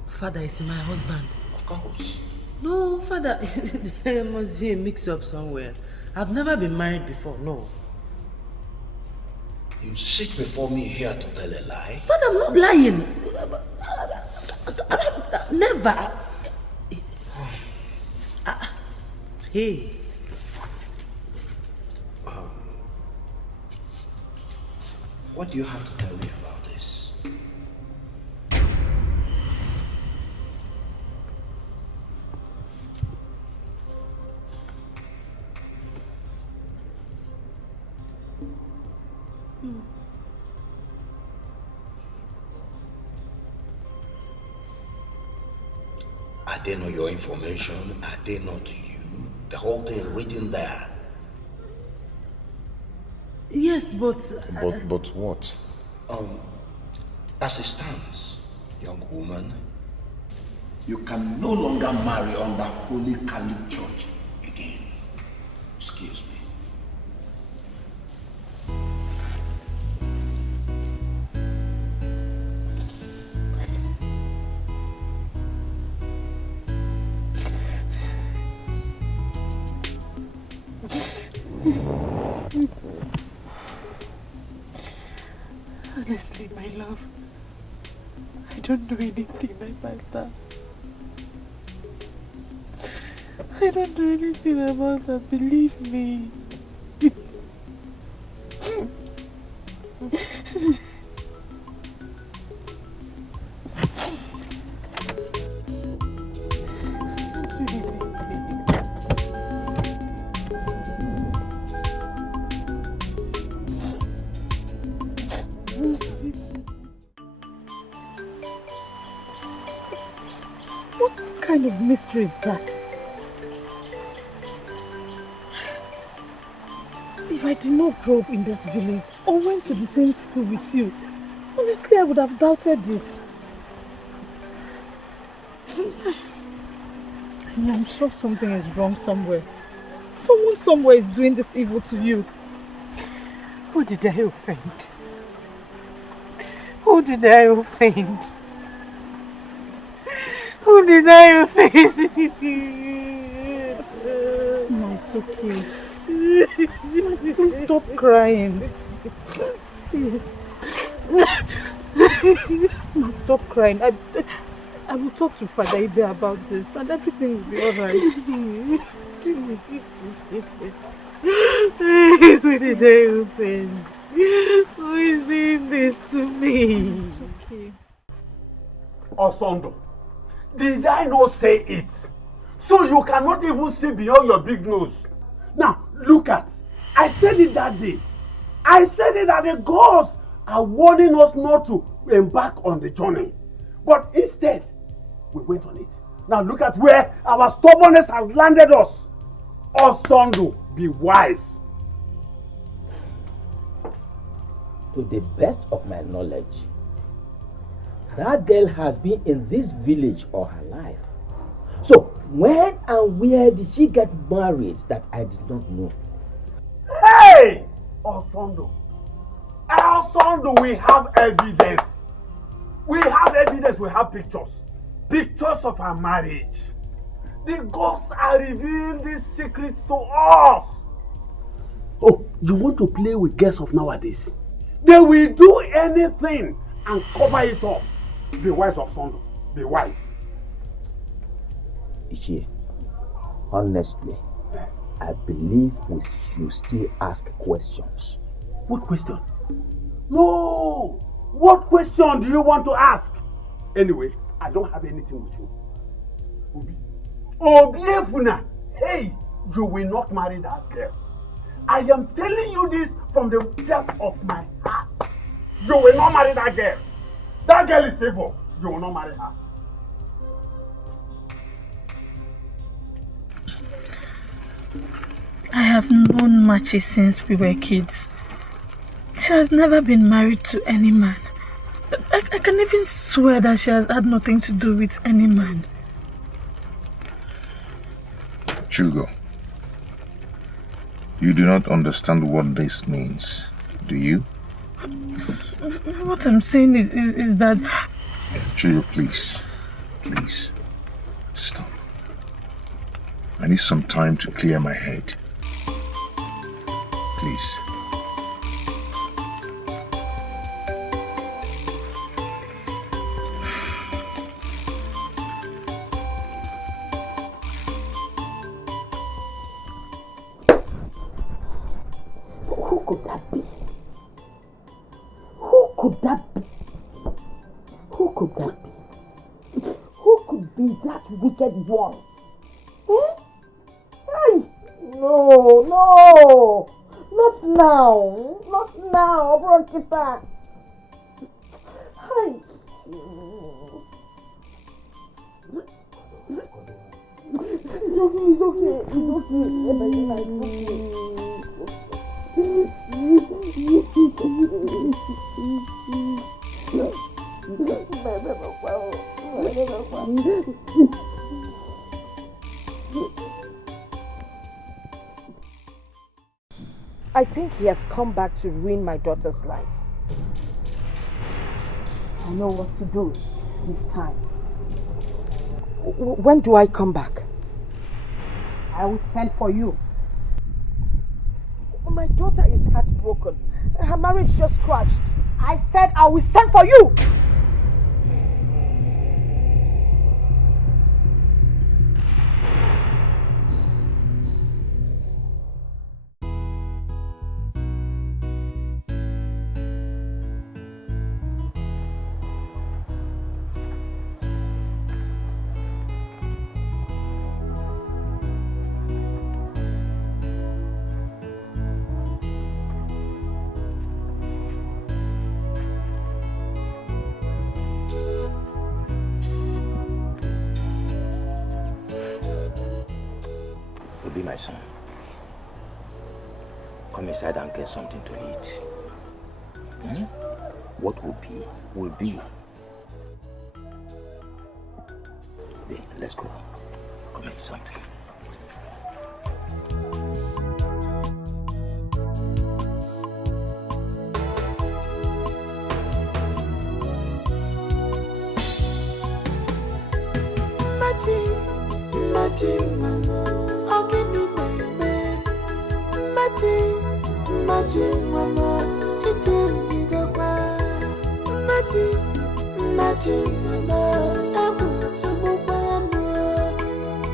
Father, is he my husband? Of course. No, Father, there must be a mix-up somewhere. I've never been married before, no. You sit before me here to tell a lie? Father, I'm not lying. Never. Hey. What do you have to tell me about this? Are they not your information? Are they not you? The whole thing written there. Yes, but... But what? As it stands, young woman, you can no longer marry under Holy Catholic Church again. Excuse me. Honestly, my love, I don't know anything, my master. I don't know anything about her, believe me. What kind of mystery is that? If I did not grow up in this village or went to the same school with you, honestly I would have doubted this. I'm sure something is wrong somewhere. Someone somewhere is doing this evil to you. Who did I offend? Who did I offend? Who did I offend? No, it's okay. Please stop crying. Please. No, stop crying. I will talk to Father Ibe about this and everything will be alright. Please. Who did I offend? Who is doing this to me? It's okay. Osondo, did I not say it? So you cannot even see beyond your big nose. Now, look at, I said it that day. I said it that the gods are warning us not to embark on the journey. But instead, we went on it. Now look at where our stubbornness has landed us. Osondo, be wise. To the best of my knowledge, that girl has been in this village all her life. So, when and where did she get married that I did not know? Hey! Osondo, we have evidence. We have evidence, we have pictures. Pictures of her marriage. The gods are revealing these secrets to us. Oh, you want to play with girls of nowadays? They will do anything and cover it up. Be wise, Osondo. Be wise. Ichie, honestly, I believe we should still ask questions. What question? No! What question do you want to ask? Anyway, I don't have anything with you. Obi. Obiefuna! Hey! You will not marry that girl. I am telling you this from the depth of my heart. You will not marry that girl. That girl is evil. You will not marry her. I have known Machi since we were kids. She has never been married to any man. I can even swear that she has had nothing to do with any man. Chugo, you do not understand what this means, do you? What I'm saying is that... Chugo, please. Please. Stop. I need some time to clear my head. Please. Who could that be? Who could that be? Who could that be? Who could be that wicked one? Eh? Hey! No, no! Not now! Not now, Bronkita! Hey! It's okay, it's okay, it's I think he has come back to ruin my daughter's life. I know what to do this time. When do I come back? I will send for you. My daughter is heartbroken. Her marriage just crashed. I said I will send for you! Be my son. Come inside and get something to eat. What will be, will be. Hey, let's go. Come eat something. Machi, mama. Machi, mama, Machi, mama, I'm to mama.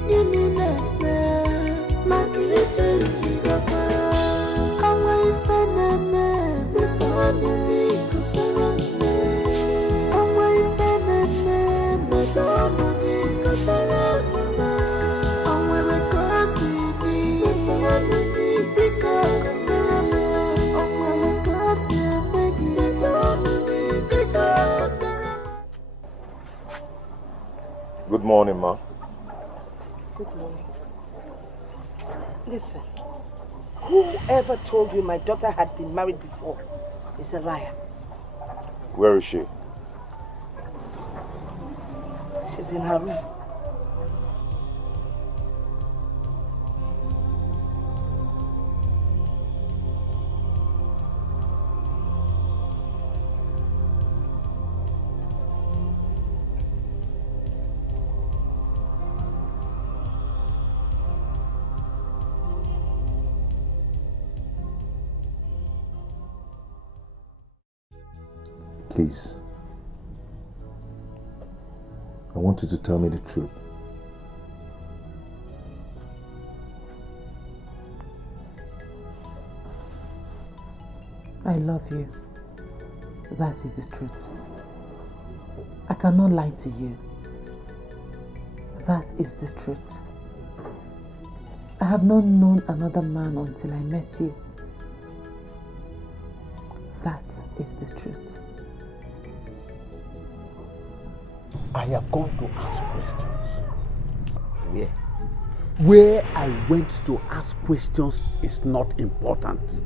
You need that, Machi, change the bar. I'm waiting for them, before the because I'm waiting for them, before the because I'm wearing crazy, Good morning, Ma. Good morning. Listen, whoever told you my daughter had been married before is a liar. Where is she? She's in her room. Please. I want you to tell me the truth. I love you. That is the truth. I cannot lie to you. That is the truth. I have not known another man until I met you. That is the truth. I have gone to ask questions. Where? Where I went to ask questions is not important.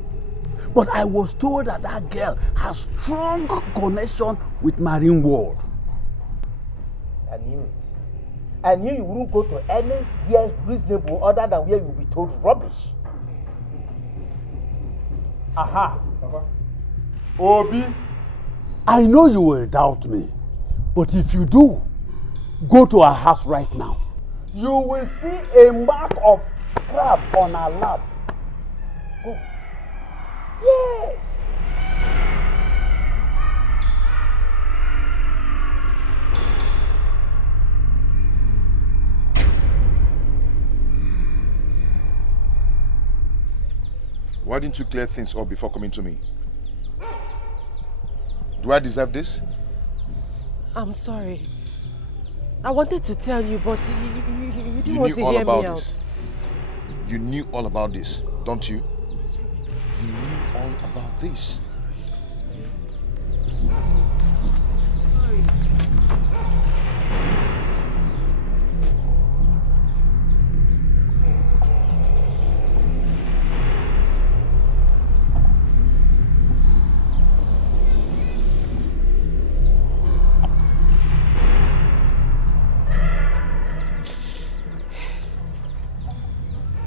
But I was told that that girl has strong connection with marine world. I knew it. I knew you wouldn't go to anywhere reasonable other than where you'll be told rubbish. Aha. Papa. Obi, I know you will doubt me, but if you do, go to her house right now. You will see a mark of crab on her lap. Go. Yes. Why didn't you clear things up before coming to me? Do I deserve this? I'm sorry. I wanted to tell you, but you didn't want to hear me out. You knew all about this, don't you? You knew all about this. Sorry.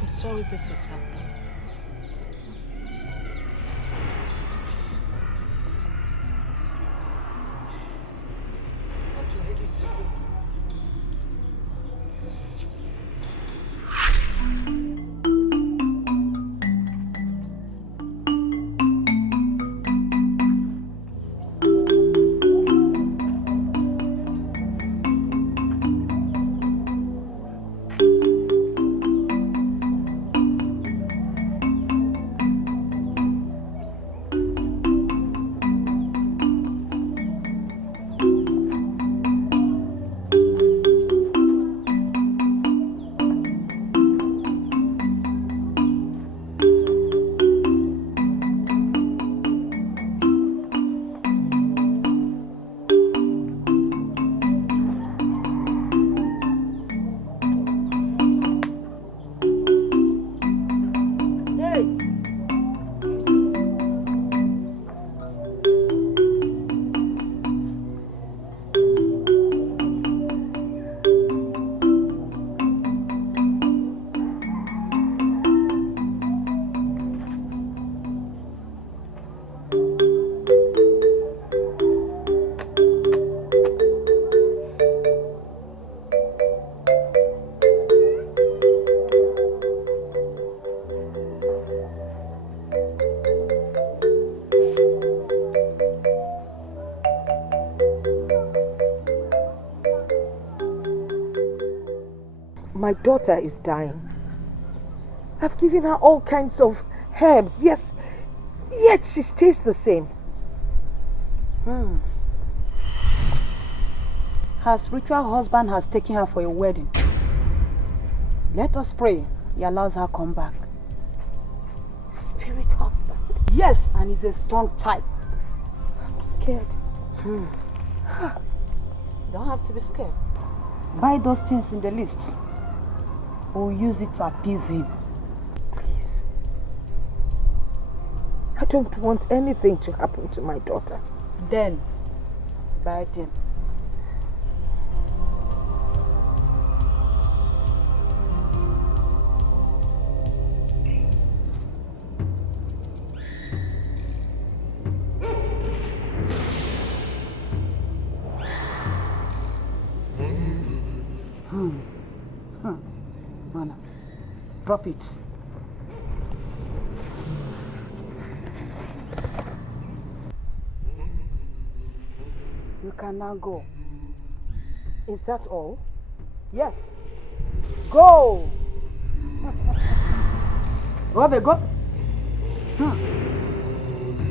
I'm sorry this is happening. What do I need to do? My daughter is dying. I've given her all kinds of herbs, yes, yet she stays the same. Her spiritual husband has taken her for a wedding. Let us pray he allows her come back. Spirit husband? Yes, and he's a strong type. I'm scared. You don't have to be scared. Buy those things in the list. We'll use it to appease him. Please. I don't want anything to happen to my daughter. Then, buy them. Mana, drop it. You can now go. Is that all? Yes. Go! Go, go.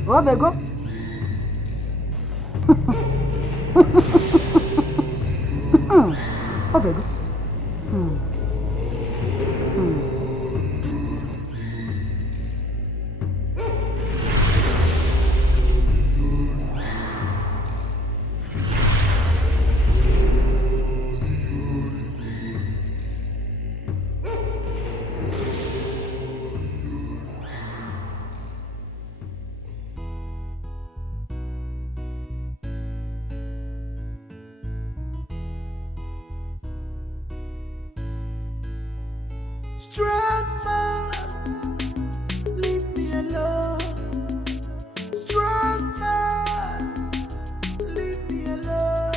Go, go. Oh, baby. Strong man, leave me alone. Strong man, leave me alone.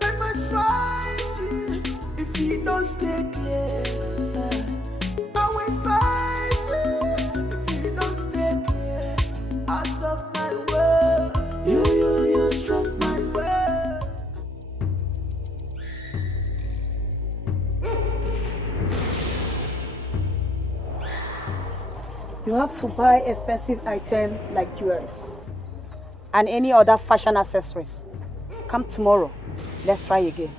I must fight you if you don't stay clear. I will fight you if you don't stay clear. Out of my way, you struck my way. You have to buy expensive items like jewelry and any other fashion accessories. Come tomorrow. Let's try again.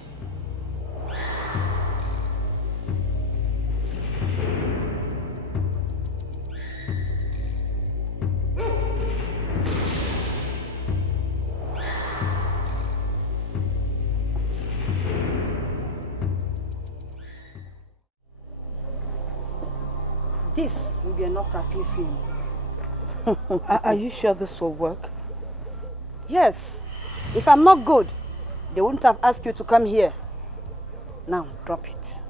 This will be enough to appease him. Are you sure this will work? Yes. If I'm not good, they wouldn't have asked you to come here. Now, drop it.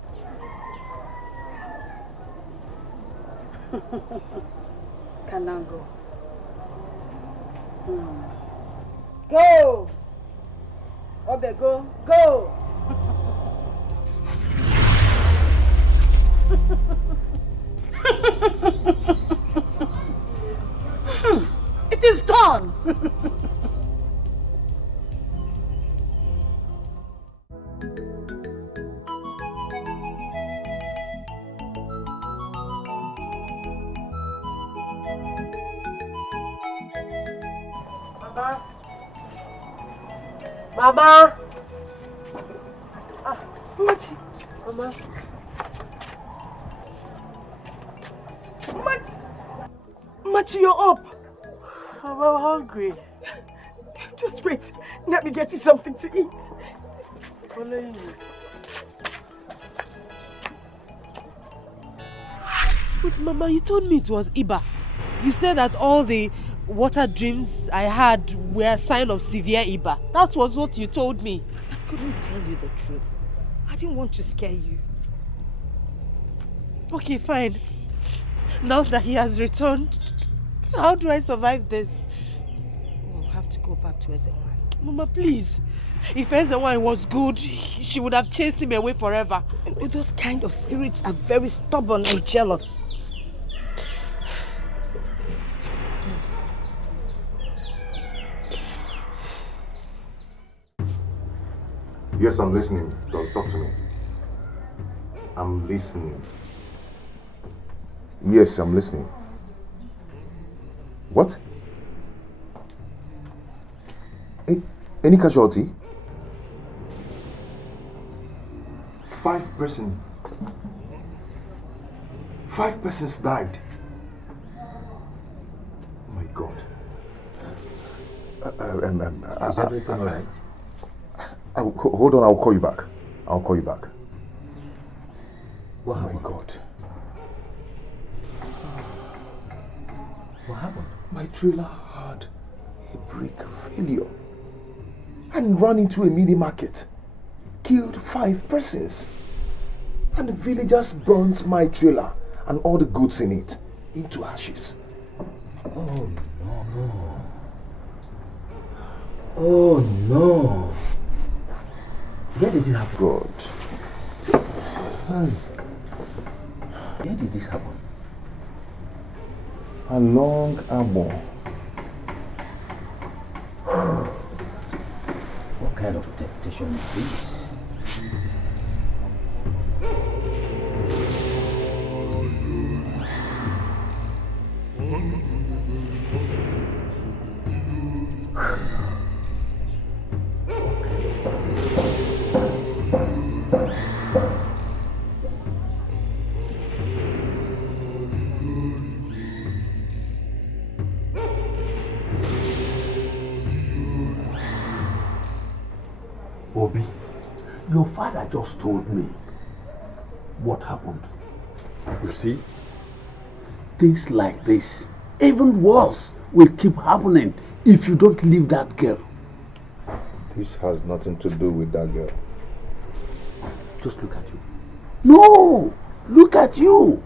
Can now go. Go! Obe, go! Go! It is done! Mama! Mama! Machi! Mama! Machi, you're up! I'm hungry. Just wait. Let me get you something to eat. Following you. But Mama, you told me it was Iba. You said that all the water dreams I had were a sign of severe Iba. That was what you told me. I couldn't tell you the truth. I didn't want to scare you. Okay, fine. Now that he has returned, how do I survive this? We'll have to go back to Ezenwai. Mama, please. If Ezenwai was good, she would have chased him away forever. Those kind of spirits are very stubborn and jealous. Yes, I'm listening. Don't talk to me. I'm listening. Yes, I'm listening. What? Any casualty? 5 persons. 5 persons died. Oh my God. Is everything all right? Hold on, I'll call you back. I'll call you back. What happened? Oh my God. What happened? My trailer had a brake failure and ran into a mini market. Killed 5 persons. And the villagers burnt my trailer and all the goods in it into ashes. Oh no. Oh no. Where did it happen? God. Where did this happen? Along Abo. What kind of temptation is this? Obi, your father just told me what happened. You see, things like this, even worse, will keep happening if you don't leave that girl. This has nothing to do with that girl. Just look at you. No! Look at you!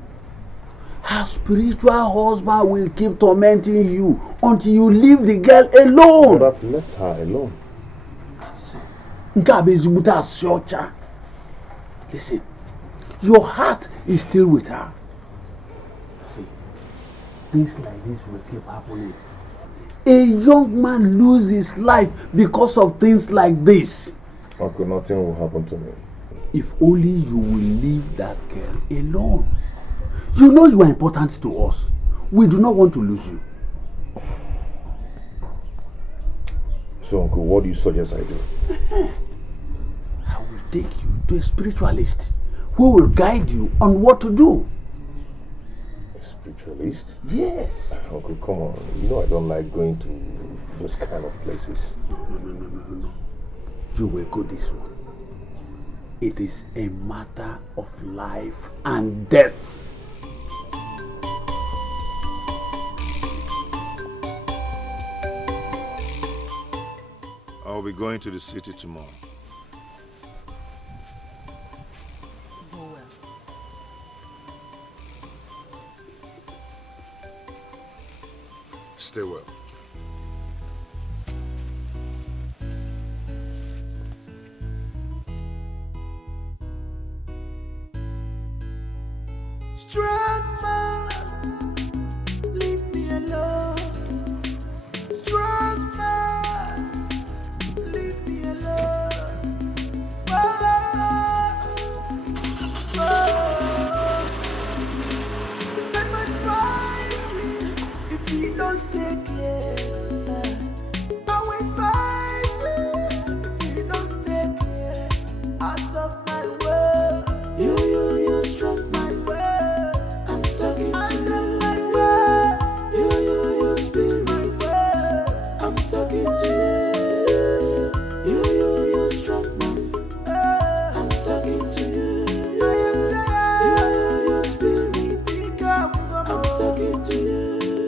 Her spiritual husband will keep tormenting you until you leave the girl alone. But I've left her alone. Listen, your heart is still with her. See, things like this will keep happening. A young man loses his life because of things like this. Uncle, nothing will happen to me. If only you will leave that girl alone. You know you are important to us. We do not want to lose you. So, Uncle, what do you suggest I do? I will take you to a spiritualist who will guide you on what to do. A spiritualist? Yes. Uncle, come on. You know I don't like going to those kind of places. No. You will go this one. It is a matter of life and death. I'll be going to the city tomorrow. Go well. Stay well. Strong man, leave me alone. Strong man, leave me alone. I must fight you if you don't stay clear. I will fight you if you don't stay clear. Out of my way. You struck my way. I'm talking to you. My way. You spin my way. I'm talking to you. You struck my way. I'm talking to you. I am tired. You spin me. I'm talking to you.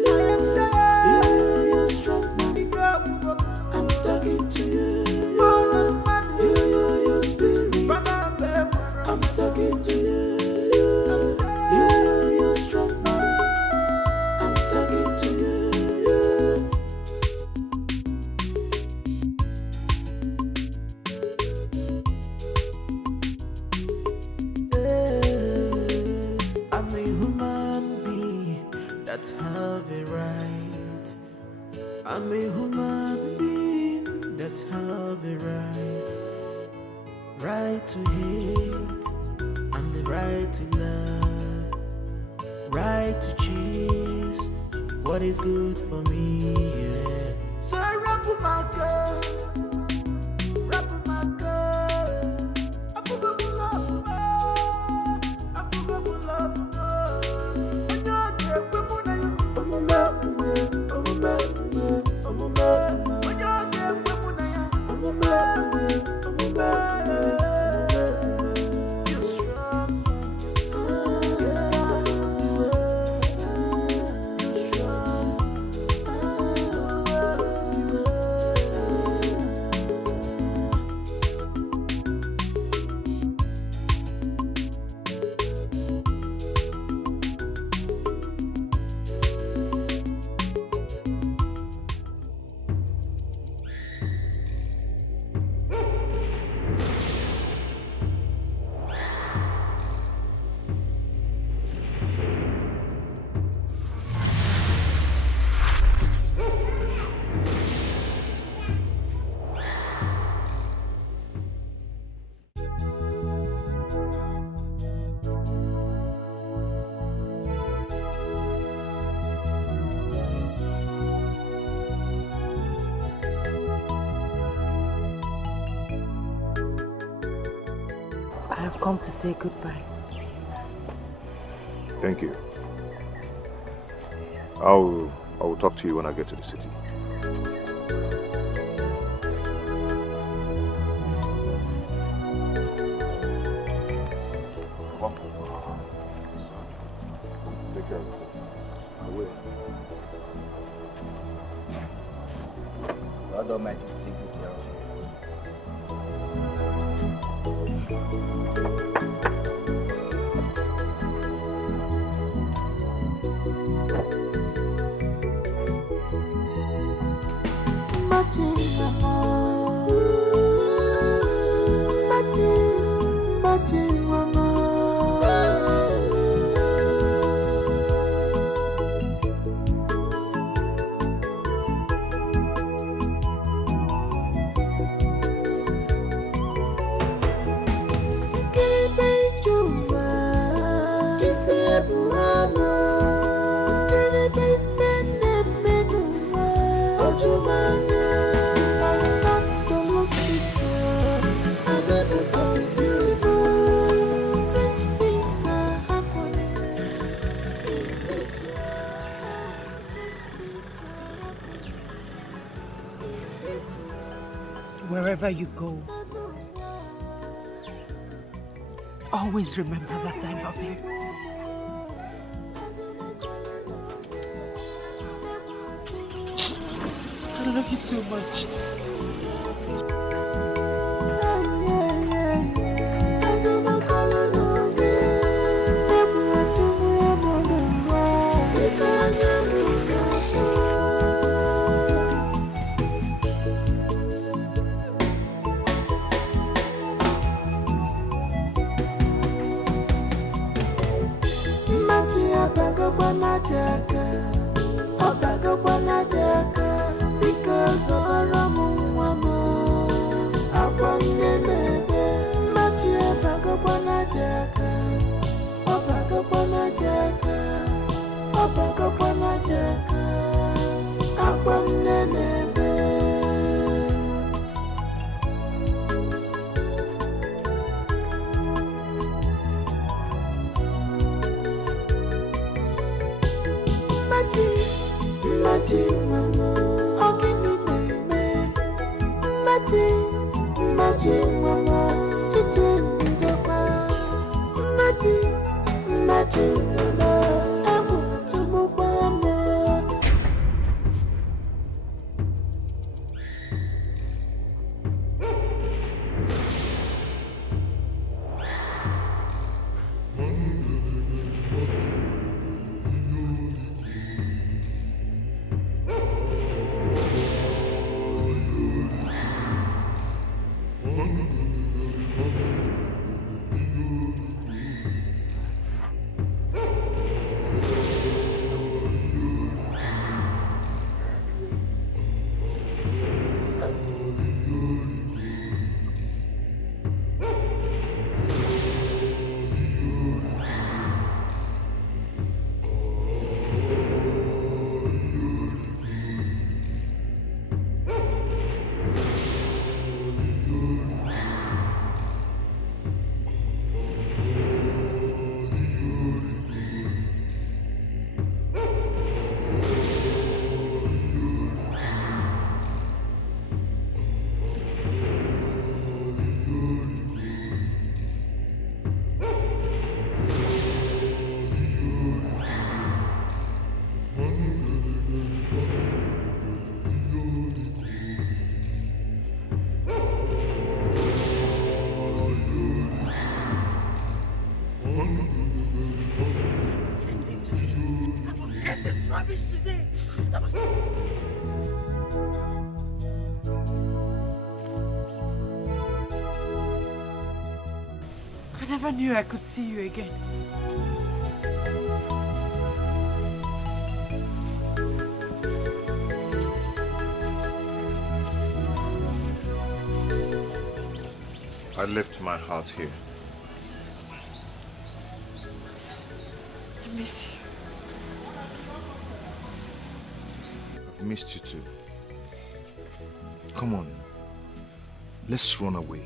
I am tired. You struck my way. I'm talking to you. You spin me. I'm talking to you. You struck me. I'm talking to you. I'm a human being that have a right. I'm a human being that have a right. Right to hate and the right to love, right to choose what is good for me. Yeah. So I rap with my girl, rap with my girl. I forgot to love, I forgot to love. And you get women and you, oh my man, oh my man, oh my man. When you get women and you, oh my man, oh my man. I've come to say goodbye. Thank you. I will talk to you when I get to the city. God Almighty will take good care of you. Machi, mama. Wherever you go, always remember that I love you. I love you so much. Because of a Ramu woman, I want to Machi, I back up on a jacket. I back up on a jacket. I back up on a jacket. I want to Machi, mama, how can you make me? Machi, mama, it's in the past. Machi, mama, I want to move mama. I never knew I could see you again. I left my heart here. I miss you. I've missed you too. Come on. Let's run away.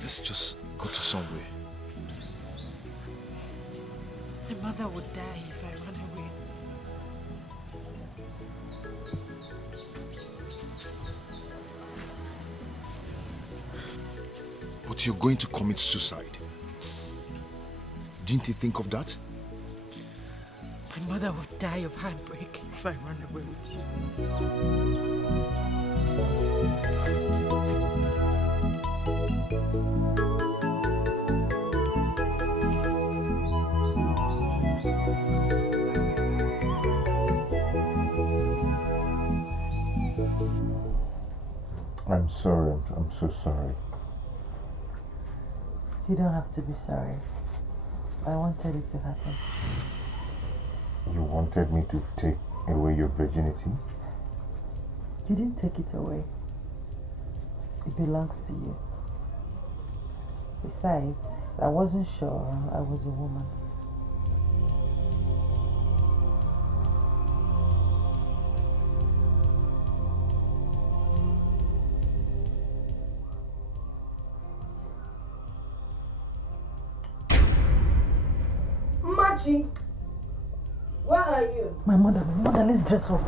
Let's just go to somewhere. My mother would die if I run away. But you're going to commit suicide. Didn't you think of that? My mother would die of heartbreak if I run away with you. I'm sorry. I'm so sorry. You don't have to be sorry. I wanted it to happen. You wanted me to take away your virginity? You didn't take it away. It belongs to you. Besides, I wasn't sure I was a woman. Machi, where are you? My mother, let's dress up.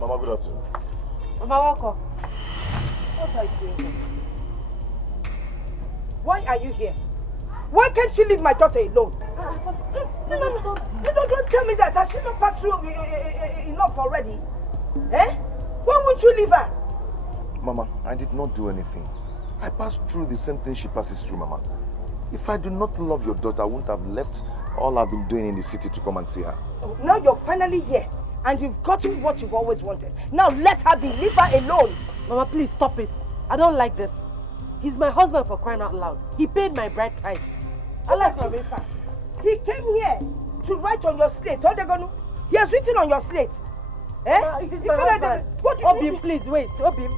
Mama, good afternoon. Mama, welcome. What are you doing here? Why are you here? Why can't you leave my daughter alone? No, don't tell me that. Has she not passed through enough already? Eh? Why won't you leave her? Mama, I did not do anything. I passed through the same thing she passes through, Mama. If I do not love your daughter, I wouldn't have left all I've been doing in the city to come and see her. Now you're finally here, and you've gotten what you've always wanted. Now let her be. Leave her alone. Mama, please stop it. I don't like this. He's my husband, for crying out loud. He paid my bride price. I like him. He came here to write on your slate. He has written on your slate. Eh? He's my husband. What do you Obim, please wait. Obim.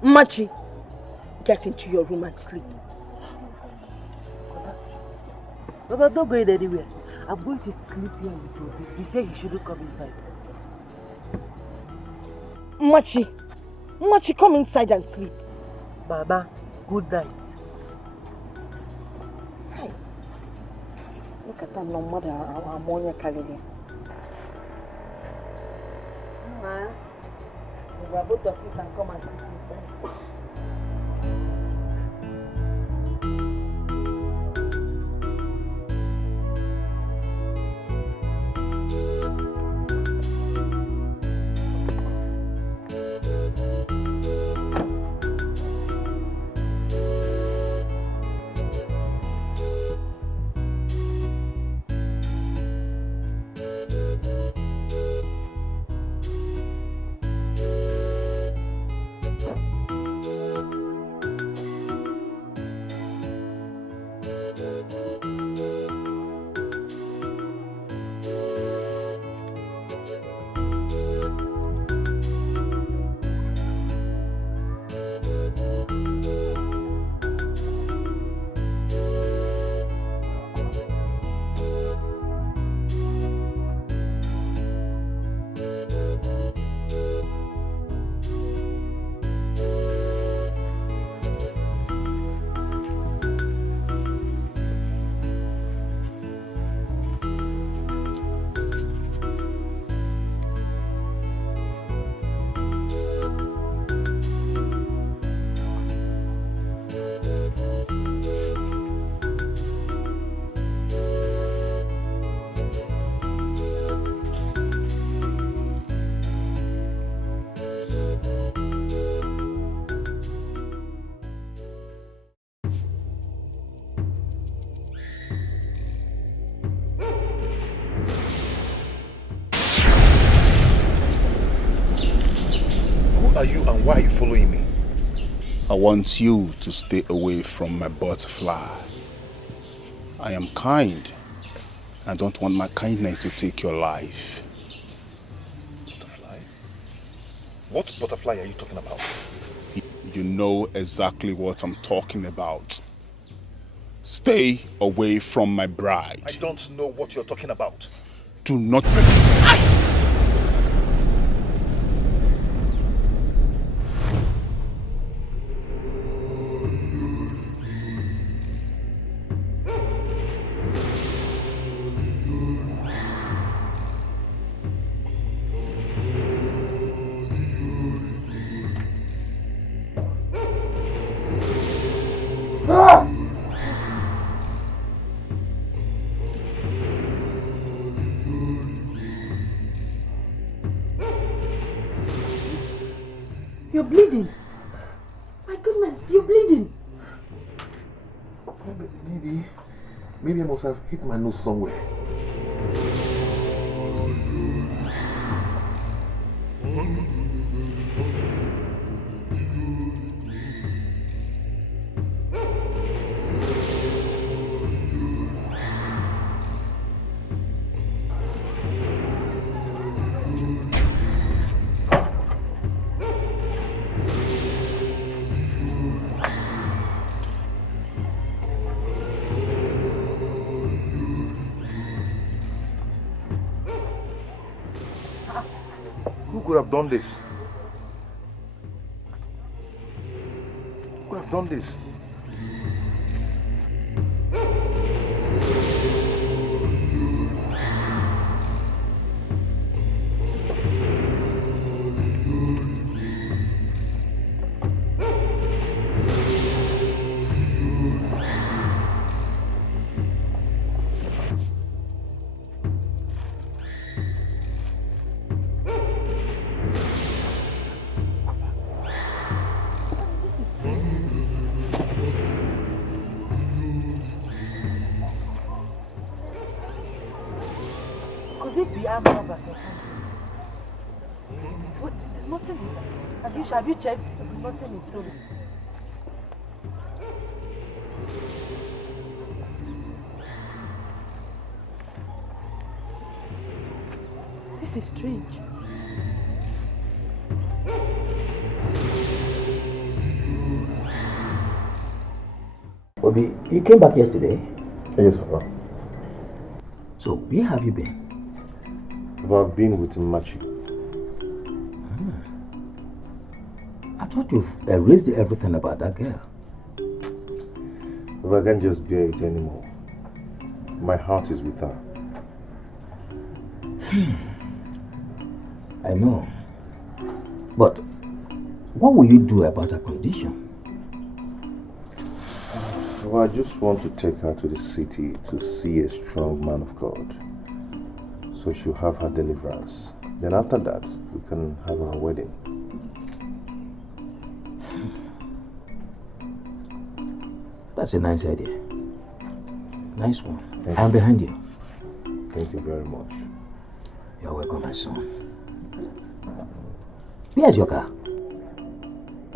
Machi, get into your room and sleep. Baba, don't go in anywhere. I'm going to sleep here with you. You say he shouldn't come inside. Machi, come inside and sleep. Mama, good night. Hey, look at that no mother, our ammonia carrier. Both of you can come and sleep inside. Are you and why are you following me? I want you to stay away from my butterfly. I am kind. I don't want my kindness to take your life. What butterfly are you talking about? You know exactly what I'm talking about. Stay away from my bride. I don't know what you're talking about. Do not... You're bleeding. My goodness, you're bleeding. Maybe I must have hit my nose somewhere. Who could have done this? Who could have done this? Have you checked? Nothing is stolen. This is strange. Obi, you came back yesterday? Yes, Papa. So, where have you been? I've been with Machi. I thought you've erased everything about that girl. But I can't just bear it anymore. My heart is with her. I know. But what will you do about her condition? Well, I just want to take her to the city to see a strong man of God. So she'll have her deliverance. Then after that, we can have our wedding. That's a nice idea. Nice one. I'm behind you. Thank you very much. You're welcome, my son. Where's your car?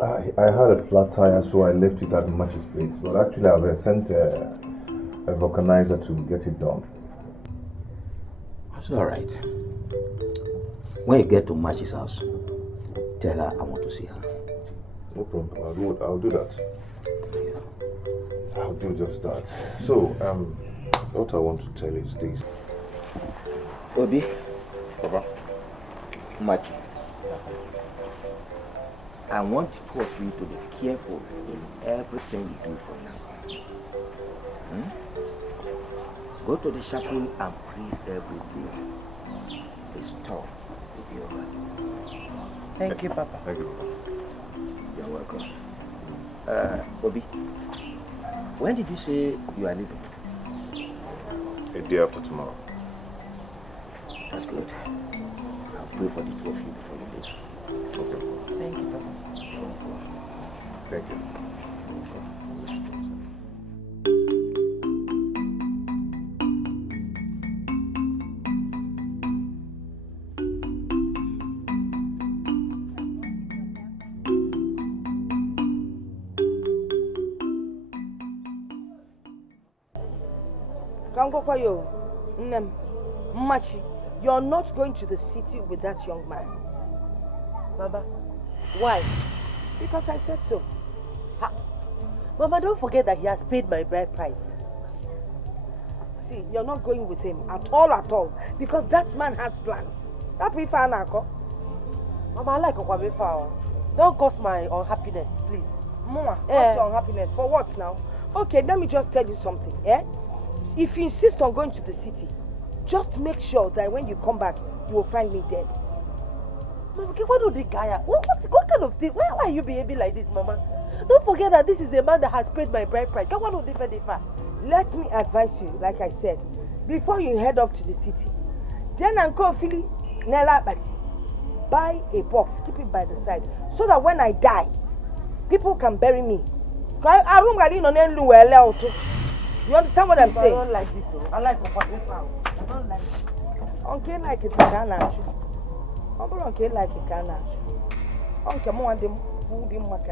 I had a flat tire, so I left it at Machi's place. But actually, I've sent a vulcanizer to get it done. That's all right. When you get to Machi's house, tell her I want to see her. No problem. I'll do that. I'll do just that. So, what I want to tell you is this. Obi. Papa. Machi. I want the two of you to be careful in everything you do from now on. Go to the chapel and pray every day. The storm will be over. Thank you, Papa. Thank you, Papa. You're welcome. Obi, when did you say you are leaving? A day after tomorrow. That's good. I'll pray for the two of you before you leave. Okay. Thank you, Papa. Thank you. Machi, you're not going to the city with that young man. Baba, Why? Because I said so. Mama, don't forget that he has paid my bride price. See, you're not going with him at all. Because that man has plans. That be fine, Uncle. Mama, I like Okwamefa. Don't cause my unhappiness, please. Mama, what's your unhappiness? For what now? Okay, let me just tell you something, If you insist on going to the city, just make sure that when you come back, you will find me dead. Mama, okay, what do the guy? What kind of thing? Why are you behaving like this, Mama? Don't forget that this is a man that has paid my bride price. Let me advise you, like I said, before you head off to the city, Jen and Kofi, Nella Bati, buy a box, keep it by the side, so that when I die, people can bury me. You understand what I'm saying? I don't like this. I like Okwamefa. I don't like this. Okay, like it's a canach. Okay, like a canach. Okay, more than who didn't work.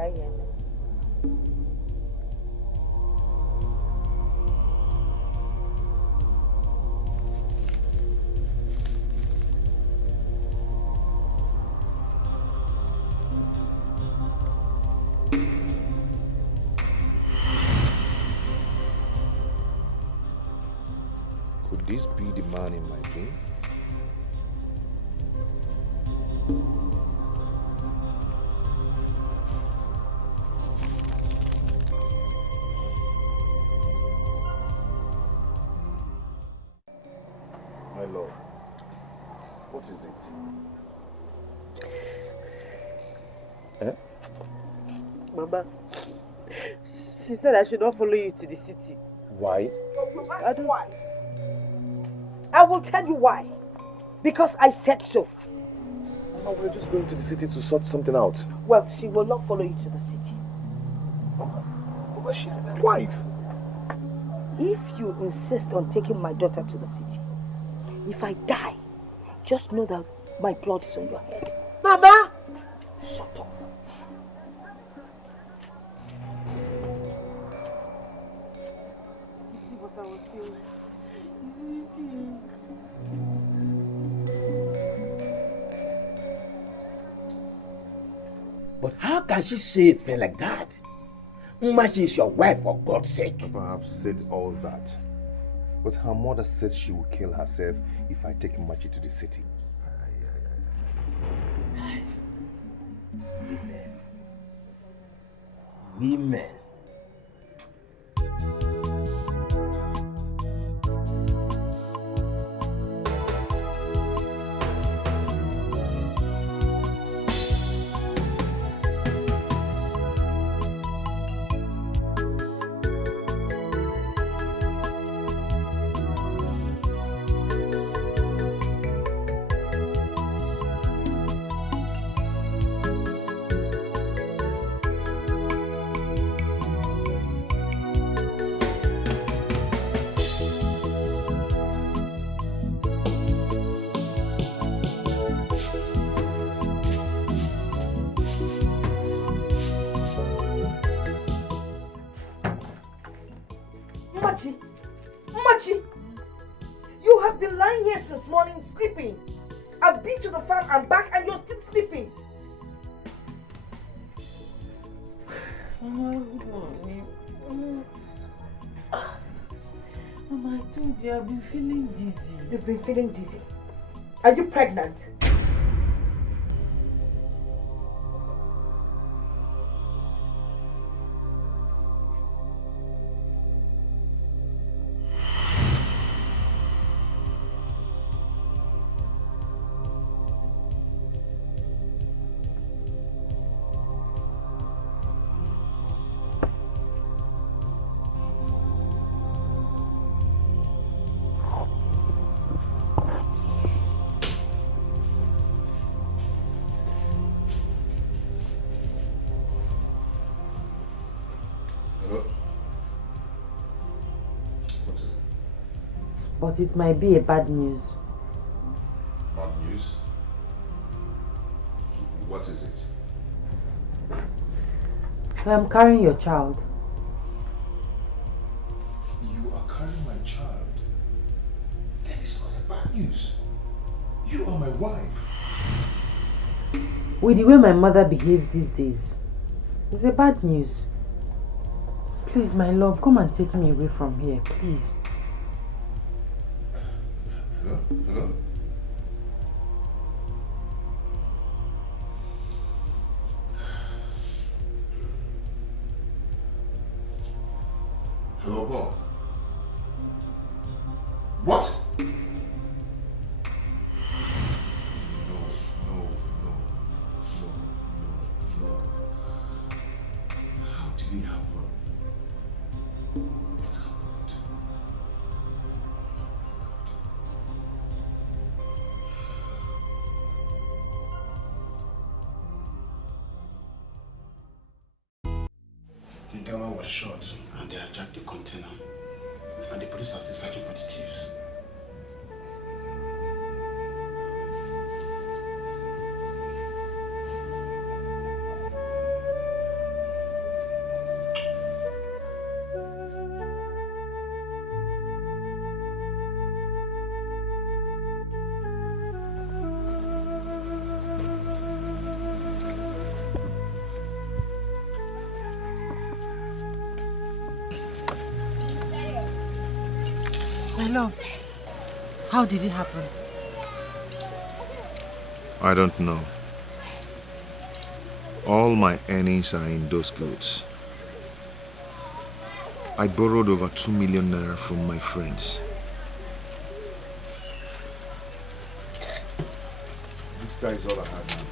Could this be the man in my dream? My lord, what is it? Mama, she said I should not follow you to the city. Why? I don't. Why? I will tell you why. Because I said so. Mama, we're just going to the city to sort something out. Well, she will not follow you to the city. Mama, she's my wife. If you insist on taking my daughter to the city, if I die, just know that my blood is on your head. Mama! Shut up. You see what I was saying? You see. But how can she say a thing like that? Machi is your wife, for God's sake. Papa, I've said all that. But her mother said she will kill herself if I take Machi to the city. Women. Machi, you have been lying here since morning sleeping. I've been to the farm and back and you're still sleeping. Mama, good morning. Mama, I told you I've been feeling dizzy. You've been feeling dizzy? Are you pregnant? But it might be a bad news. Bad news? What is it? I am carrying your child. You are carrying my child? That is not a bad news. You are my wife. With the way my mother behaves these days, it's a bad news. Please, my love, come and take me away from here, please. Hello? Hello? Hello, Bob. What? No. How did it happen? What happened? The driver was shot and they hijacked the container. And the police are still searching for the thieves. My love, how did it happen? I don't know. All my earnings are in those goods. I borrowed over 2 million naira from my friends. This guy is all I have now.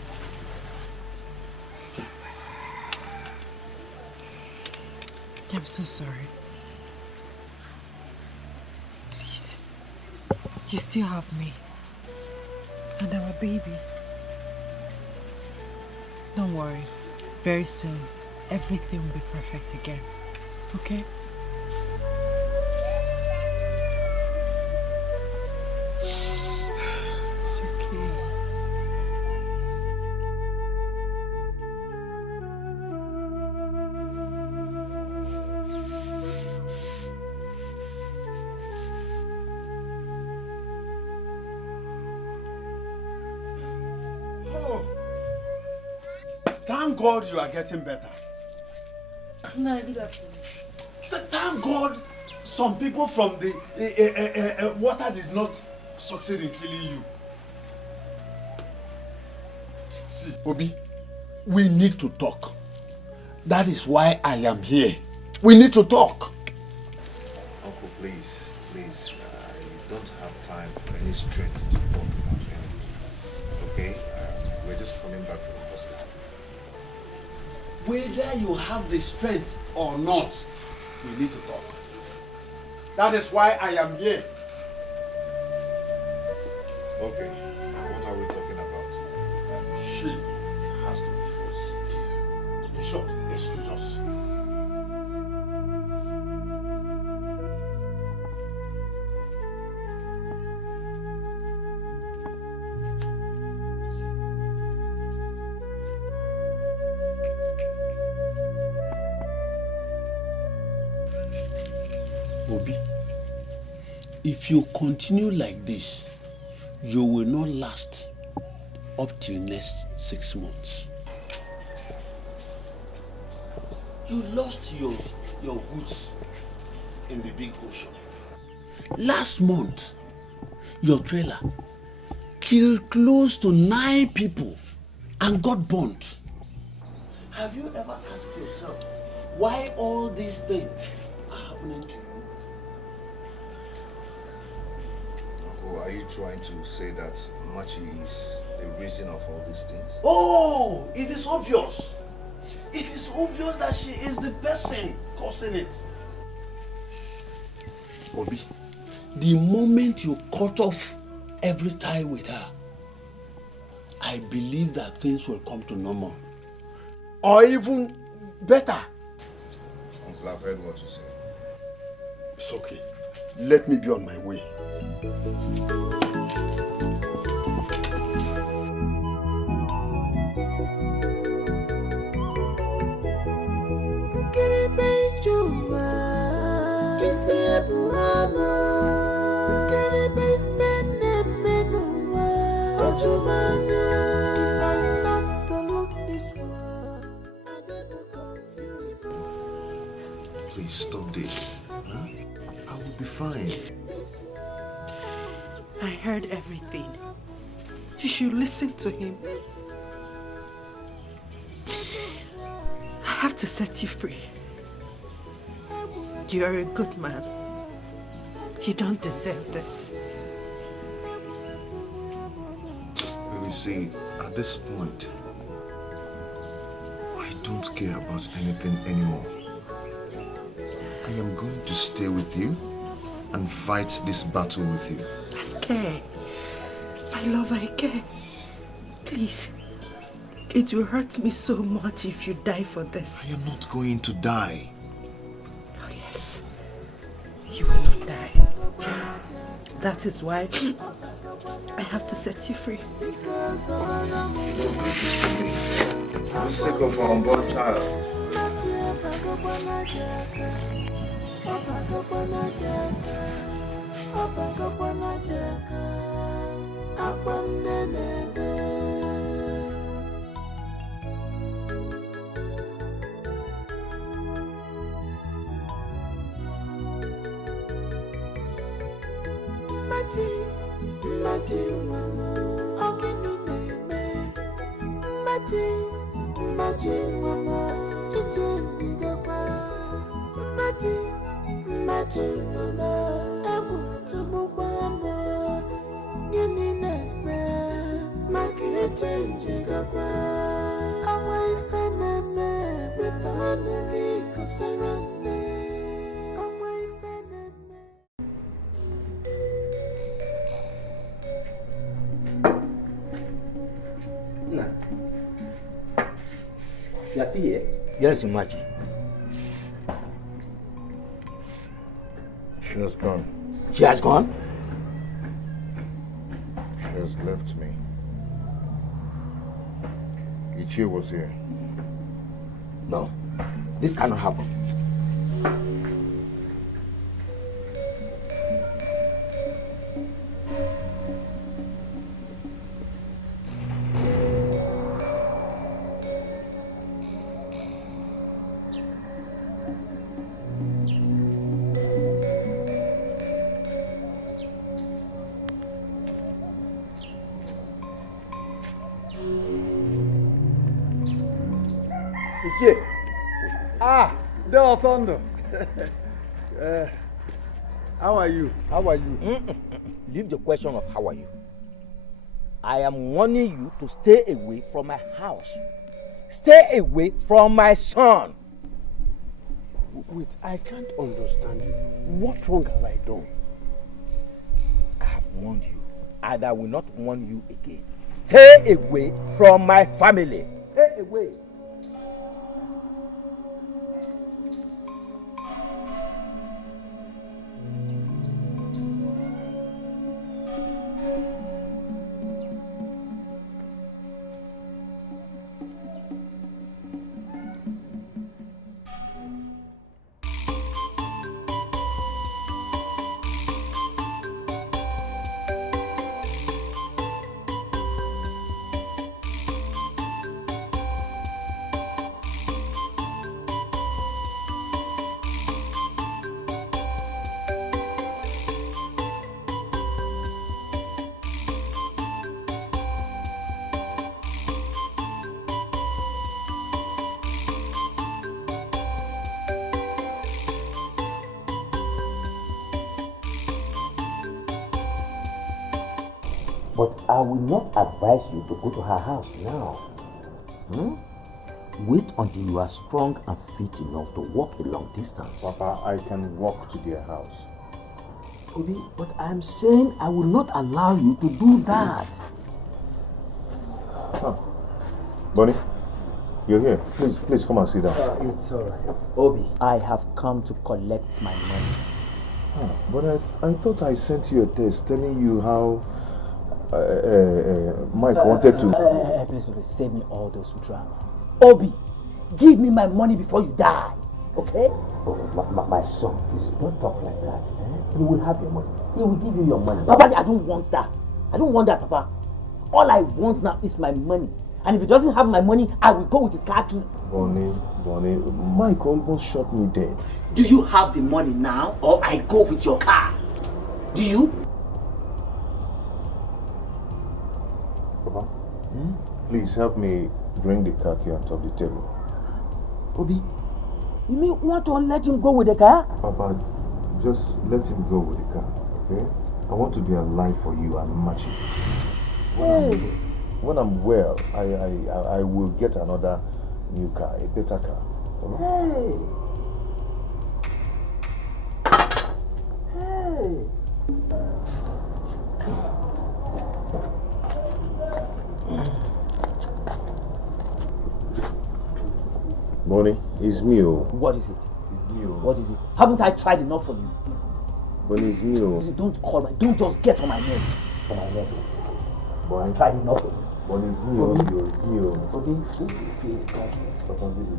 I'm so sorry. Please, you still have me and our baby. Don't worry. Very soon, everything will be perfect again. Okay? It's okay. Thank God you are getting better. No, good afternoon. Thank God some people from the water did not succeed in killing you. See, Obi, we need to talk. That is why I am here. We need to talk. Uncle, please, I don't have time or any strength to talk about anything. Okay? We're just coming back from the hospital. Whether you have the strength or not, we need to talk. That is why I am here. Okay, what are we talking about? She has to leave us. In short, excuse us. Obi, if you continue like this, you will not last up till next 6 months. You lost your goods in the big ocean. Last month, your trailer killed close to 9 people and got burnt. Have you ever asked yourself why all these things are happening to you? Uncle, are you trying to say that Machi is the reason of all these things? Oh, it is obvious. It is obvious that she is the person causing it. Obi, the moment you cut off every tie with her, I believe that things will come to normal. Or even better. Uncle, I've heard what you said. It's okay. Let me be on my way. If I start to I heard everything. You should listen to him. I have to set you free. You are a good man. You don't deserve this. You see, at this point, I don't care about anything anymore. I am going to stay with you and fight this battle with you. I care. My love, I care. Please. It will hurt me so much if you die for this. I am not going to die. Oh yes. You will not die. That is why I have to set you free. I'm sick of our unborn child. Machi, mama, ogini neme. Machi, mama, ije ndigapa. Machi, mama, ebu tumu kwambo. Gini neme, maki ije ndigapa. Awa ife neme, bepane riko serene. Awa ife neme. You are still here? Yes, Machi. She has gone. She has gone? She has left me. Ichie was here. No, this cannot happen. Tonto. How are you? How are you? Leave the question of how are you. I am warning you to stay away from my house. Stay away from my son. Wait, I can't understand you. What wrong have I done? I have warned you, and I will not warn you again. Stay away from my family. Stay away. But I will not advise you to go to her house now. Wait until you are strong and fit enough to walk a long distance. Papa, I can walk to their house. Obi, but I'm saying I will not allow you to do that. Bonnie, you're here. Please come and sit down. It's alright. Obi, I have come to collect my money. But I thought I sent you a text telling you how Mike wanted to... Please, save me all those dramas. Obi, give me my money before you die, okay? Oh, my son, please don't talk like that. You will have your money. He will give you your money. Papa, I don't want that. I don't want that, Papa. All I want now is my money. And if he doesn't have my money, I will go with his car key. Bonnie, Mike almost shot me dead. Do you have the money now, or I go with your car? Do you? please help me bring the car key on top of the table. Obi, you mean want to let him go with the car? Papa, just let him go with the car, okay? I want to be alive for you and Machi. When I'm well, I will get another new car, a better car. Hey. Bonnie, it's me. What is it? It's me. What is it? Haven't I tried enough for you? Bonnie, it's me. Don't call me. Don't just get on my nerves. On my nerves. Bonnie, I tried enough for you. Bonnie, it's me. It's me. Okay. Papa, give it.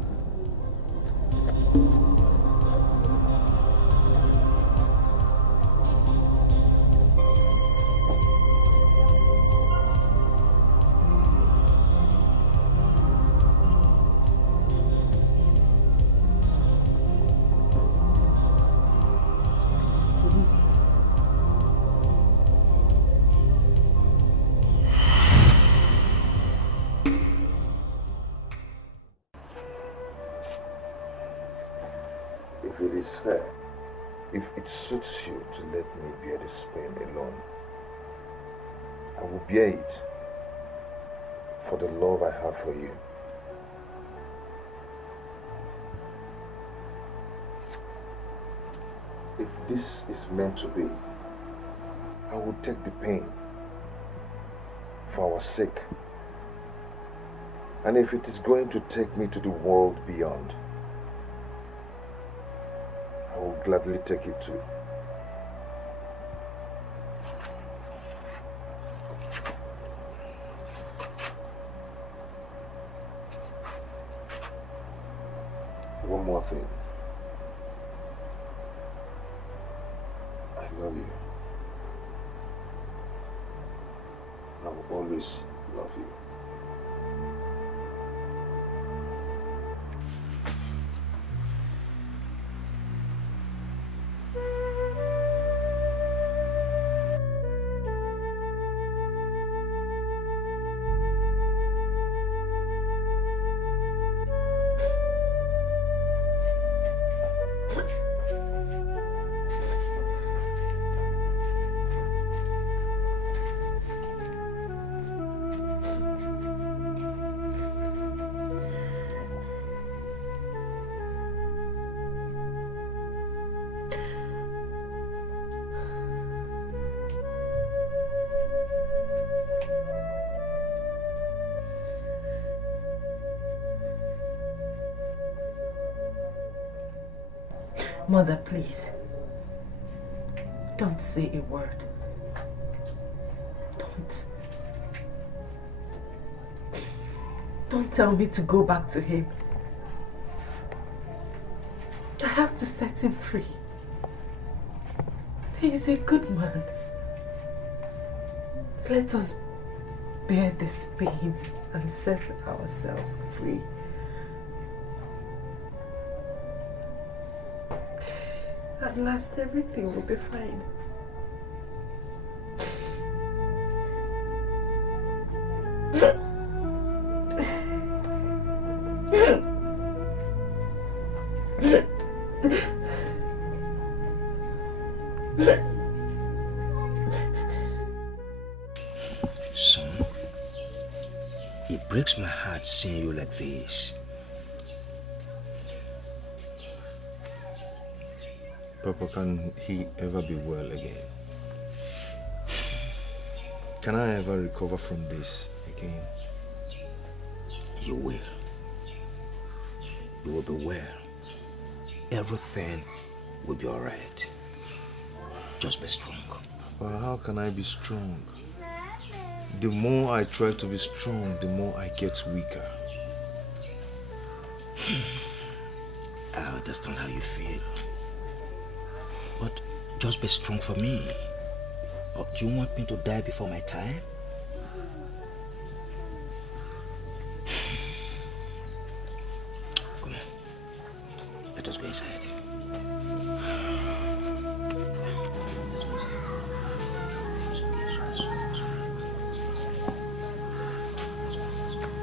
If it is fair, if it suits you to let me bear this pain alone, I will bear it for the love I have for you. If this is meant to be, I will take the pain for our sake. And if it is going to take me to the world beyond, I will gladly take it too. One more thing. I love you. I will always love you. Mother, please. Don't say a word. Don't tell me to go back to him. I have to set him free. He's a good man. Let us bear this pain and set ourselves free. At last, everything will be fine. Son, it breaks my heart seeing you like this. Papa, can he ever be well again? Can I ever recover from this again? You will. You will be well. Everything will be all right. Just be strong. But how can I be strong? The more I try to be strong, the more I get weaker. I understand how you feel. But just be strong for me. Or do you want me to die before my time? Come on. Let us go inside. Let's go inside. It's okay. Let's go inside.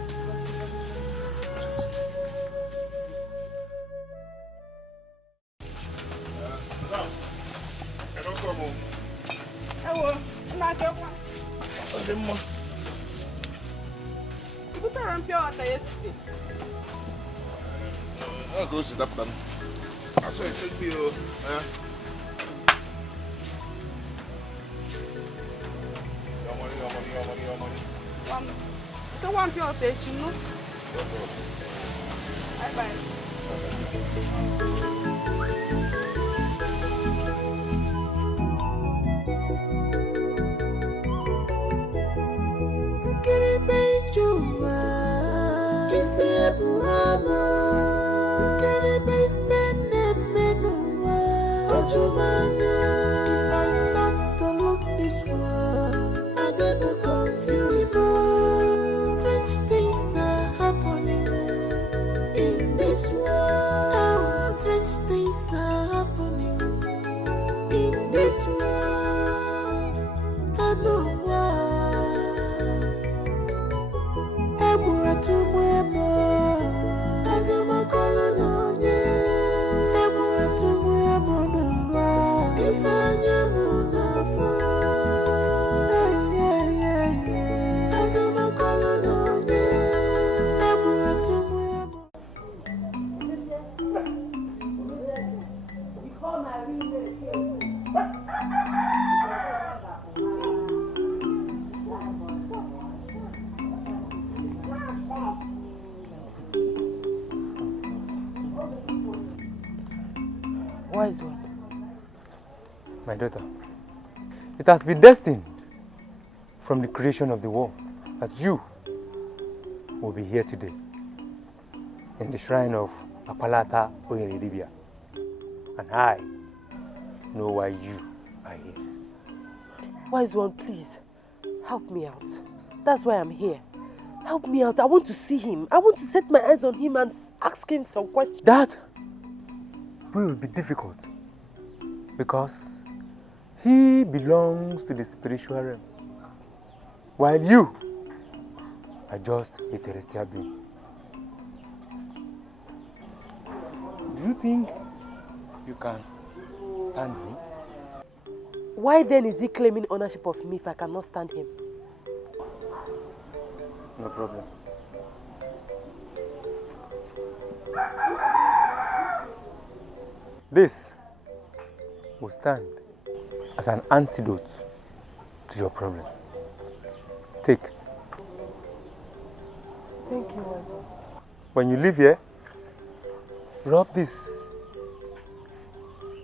I'll go sit up then. I saw it to you. Your money. The one pure teaching, no? Bye. If I start to look this way, I get more confused. Strange things are happening in this world. Oh, strange things are happening in this world. I know why. I'm going to wear I got my color on you. I'm going to wear more. If I never know. I got my color on you. I'm going to wear more. Wise one. My daughter, it has been destined from the creation of the world that you will be here today in the shrine of Apalata Oyeridibia. And I know why you are here. Wise one, please, help me out. That's why I'm here. Help me out. I want to see him. I want to set my eyes on him and ask him some questions. That will be difficult because he belongs to the spiritual realm, while you are just a terrestrial being. Do you think you can stand me? Why then is he claiming ownership of me if I cannot stand him? No problem. This will stand as an antidote to your problem. Take. Thank you, Wise one. When you leave here, rub this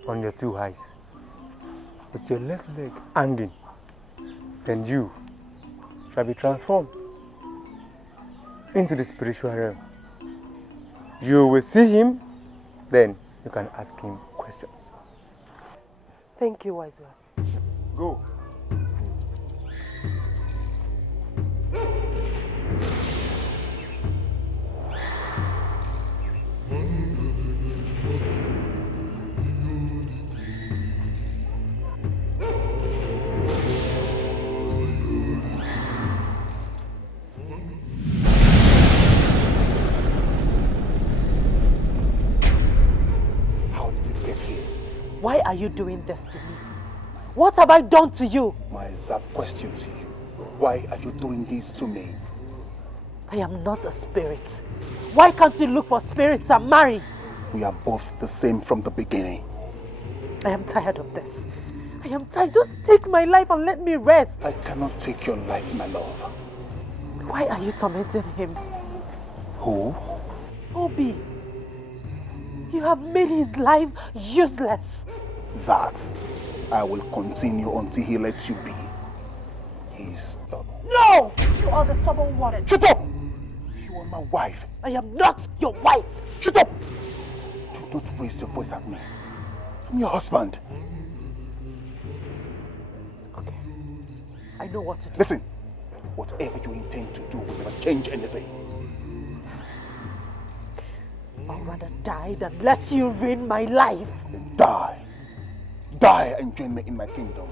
on your two eyes with your left leg hanging. Then you shall be transformed into the spiritual realm. You will see him, then you can ask him questions. Thank you, Wise one. Go. Why are you doing this to me? What have I done to you? My exact question to you. Why are you doing this to me? I am not a spirit. Why can't you look for spirits and marry? We are both the same from the beginning. I am tired of this. I am tired. Just take my life and let me rest. I cannot take your life, my love. Why are you tormenting him? Who? Obi. You have made his life useless. That I will continue until he lets you be. He's stubborn. No! You are the stubborn one. Shut up! You are my wife. I am not your wife. Shut up! Do not raise your voice at me. I'm your husband. Okay. I know what to do. Listen, whatever you intend to do will never change anything. I'd rather die than let you ruin my life. Then die. Die and join me in my kingdom.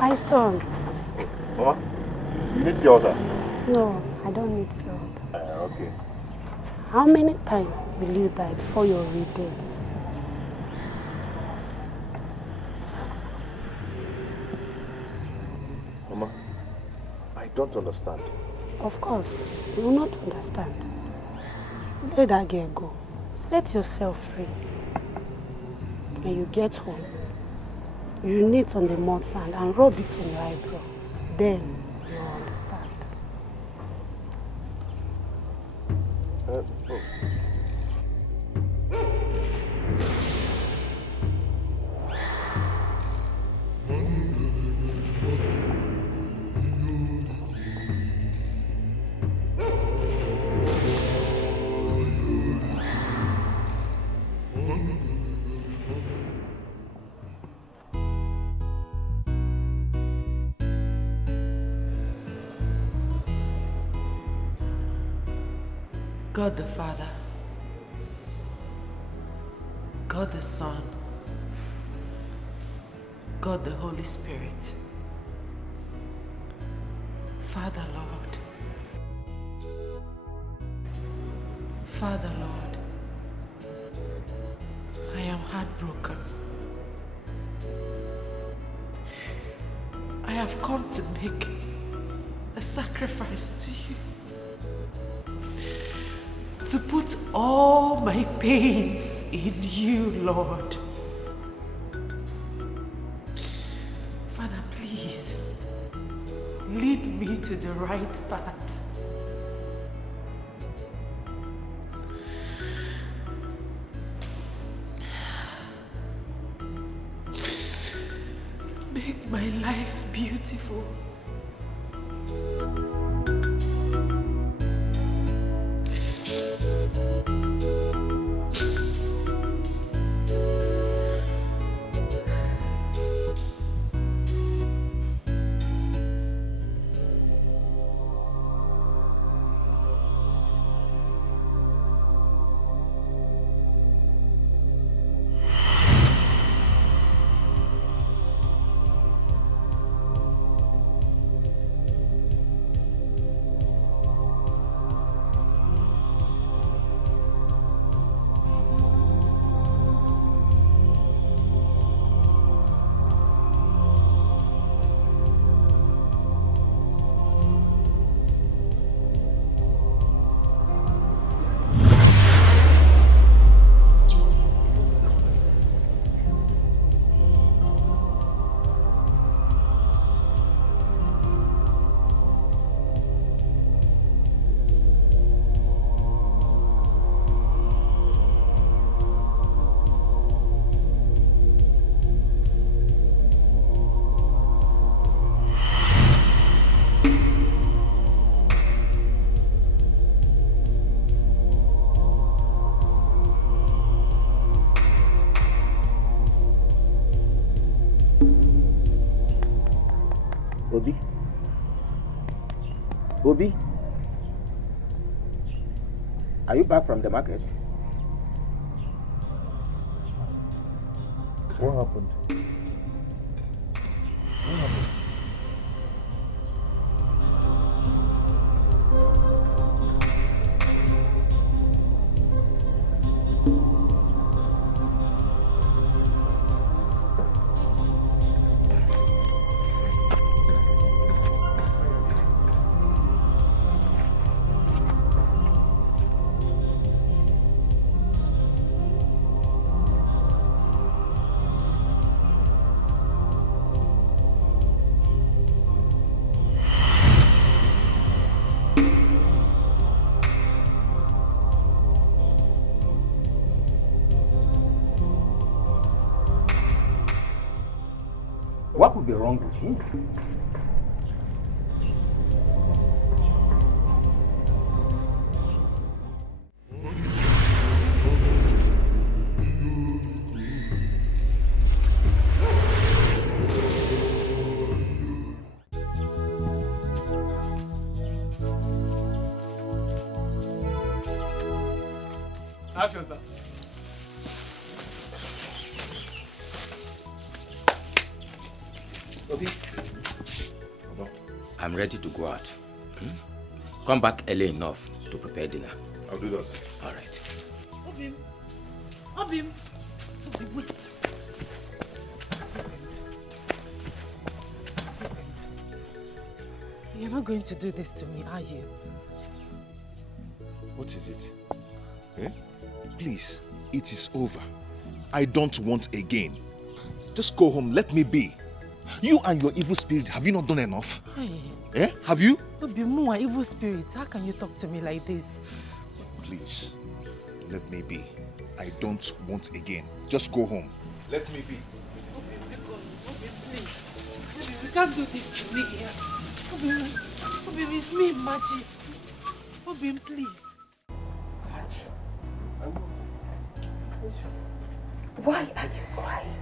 My son. Mama? You need pure water? No, I don't need pure water. Okay. How many times will you die before your redeath? Mama, I don't understand. Of course, you will not understand. Let that girl go. Set yourself free. When you get home, you knit on the mud sand and rub it on your eyebrow. Then you will understand. Oh. God the Father, God the Son, God the Holy Spirit, Father Lord, Father Lord, I am heartbroken. I have come to make a sacrifice to you. To put all my pains in you, Lord. Father, please, lead me to the right path. Make my life beautiful. Obi? Obi? Are you back from the market? What happened? What happened? What could be wrong with him? Action, sir. Obi. I'm I'm ready to go out. Come back early enough to prepare dinner. I'll do that. All right. Obim, wait. You're not going to do this to me, are you? What is it? Eh? Please, it is over. I don't want again. Just go home, let me be. You and your evil spirit, have you not done enough? Hey. Eh? Have you? Obim, evil spirit, how can you talk to me like this? Please, let me be. I don't want again. Just go home. Let me be. Obim, please. Obim, you can't do this to me here. Obim, it's me, Machi. Obim, please. Why are you crying?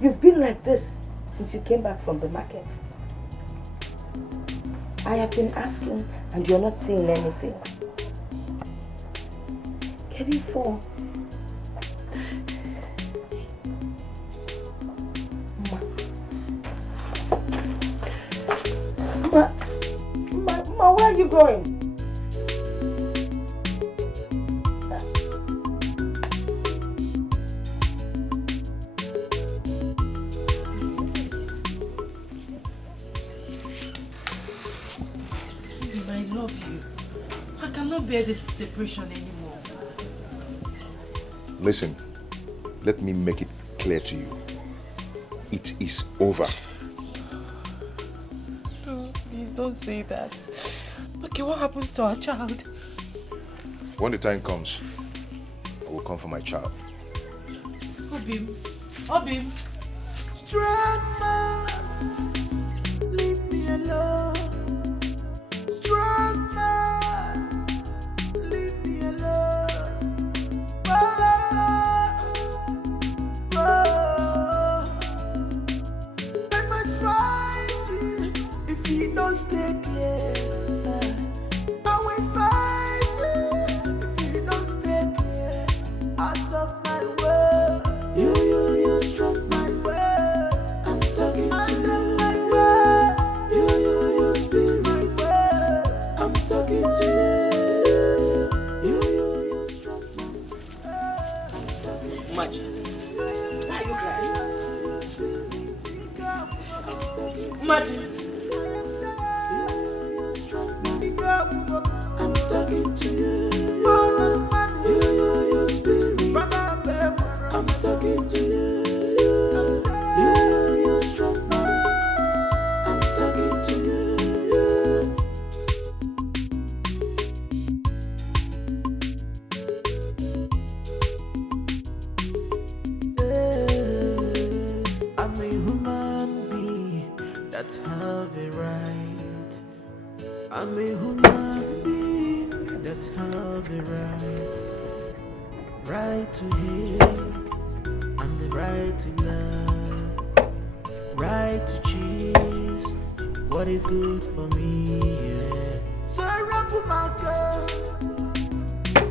You've been like this since you came back from the market. I have been asking and you're not saying anything. Can you fall? Ma, where are you going? Bear this separation anymore. Listen, let me make it clear to you. It is over. No, please don't say that. Okay, what happens to our child? When the time comes, I will come for my child. Obim. Strong man, leave me alone. Strong man, leave me alone. I must fight you if you don't stay clear. I will fight you if you don't stay clear. Out of my way. You struck my way. I'm talking to you. My way. You spin my way. I'm talking to you. You struck my way. Machi, why are you crying? Machi. I'm talking to you. You spin me. I'm talking to you. You struck me. I'm talking to you. I'm a human being that have a right. I'm a human being that have a right. Right to hate and the right to love. Right to choose what is good for me, yeah. So I rap with my girl.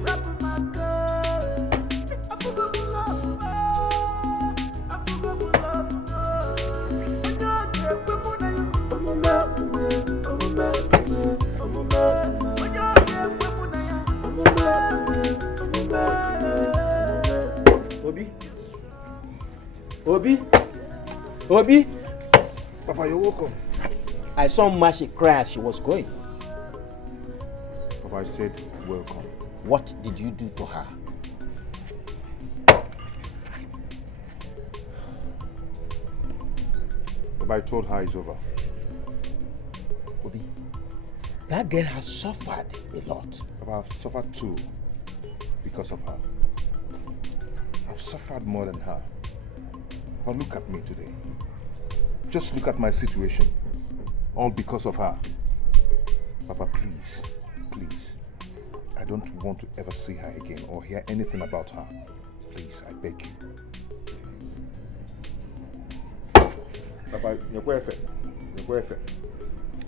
Rap with my girl. I forgot to love her. I forgot to love her. And I get with Obi? Papa, you're welcome. I saw Machi cry as she was going. Papa, I said welcome. What did you do to her? Papa, I told her it's over. Obi, that girl has suffered a lot. Papa, I've suffered too because of her. I've suffered more than her. But look at me today. Just look at my situation. All because of her. Papa, please, please. I don't want to ever see her again or hear anything about her. Please, I beg you. Papa, you're perfect. You're perfect.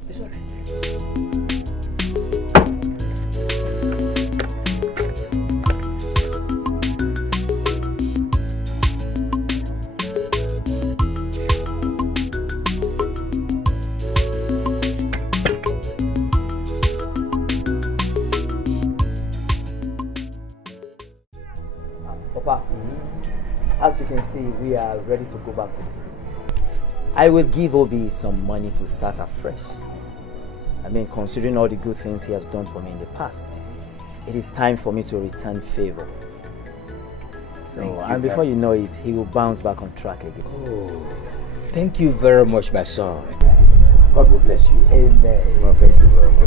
It's all right. Papa, as you can see, we are ready to go back to the city. I will give Obi some money to start afresh. I mean, considering all the good things he has done for me in the past, it is time for me to return favor. So, and before you know it, he will bounce back on track again. Oh, thank you very much, my son. God will bless you. Amen. Well, thank you very much.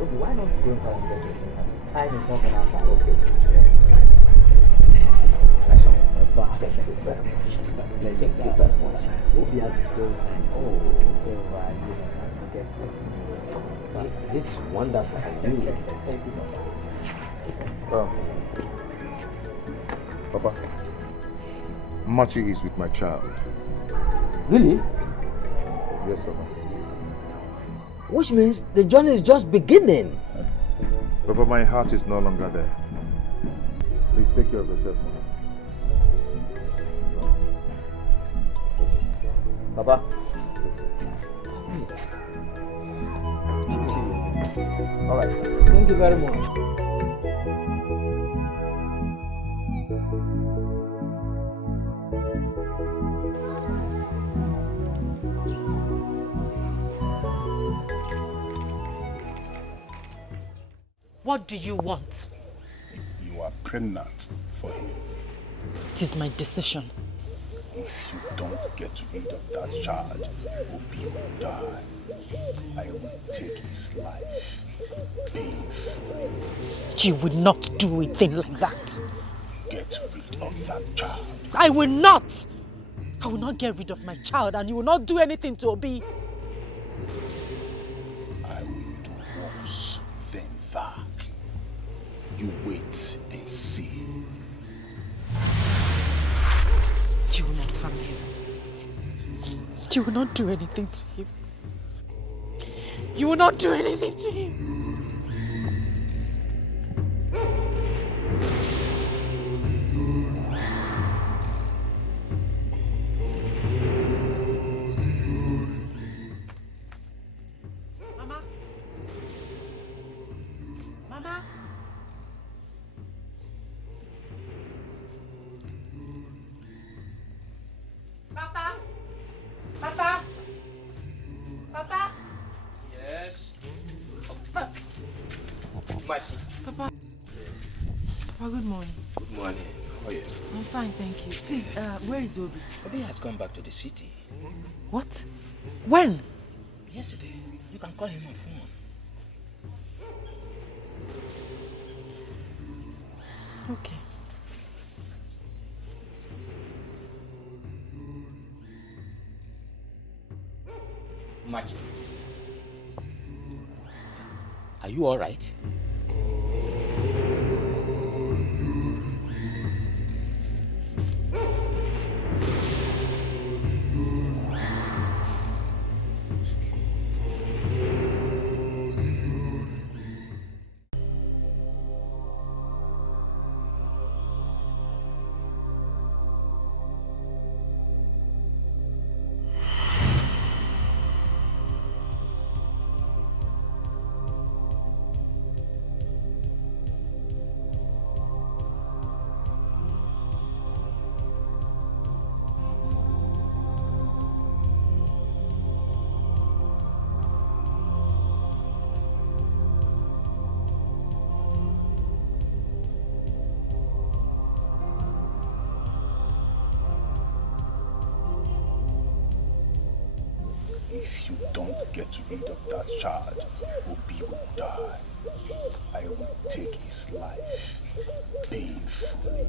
Obi, why not go inside and get your things? Time is not on our side. Okay. My son. Papa, thank you very much. Thank you very much. Obi has been so nice. Oh, so forget. This is wonderful. Thank you. Thank you, Papa. Papa, Machi is with my child. Really? Yes, Papa. Which means the journey is just beginning. Papa, my heart is no longer there. Please take care of yourself. Papa. All right. Thank you very much. What do you want? You are pregnant for him. It is my decision. If you don't get rid of that child, Obi will die. I will take his life. You will not do a thing like that. Get rid of that child. I will not. I will not get rid of my child, and you will not do anything to Obi. I will do worse than that. You wait and see. You will not harm him. You will not do anything to him. You will not do anything to him. Mama? Mama? Papa? Papa? Papa? Yes. Machi. Papa. Papa, good morning. Good morning. How are you? I'm fine, thank you. Please, where is Obi? Obi has gone back to the city. What? When? Yesterday. You can call him on phone. Okay. Machi. Are you all right? If you don't get rid of that child, Obi will die. I will take his life painfully.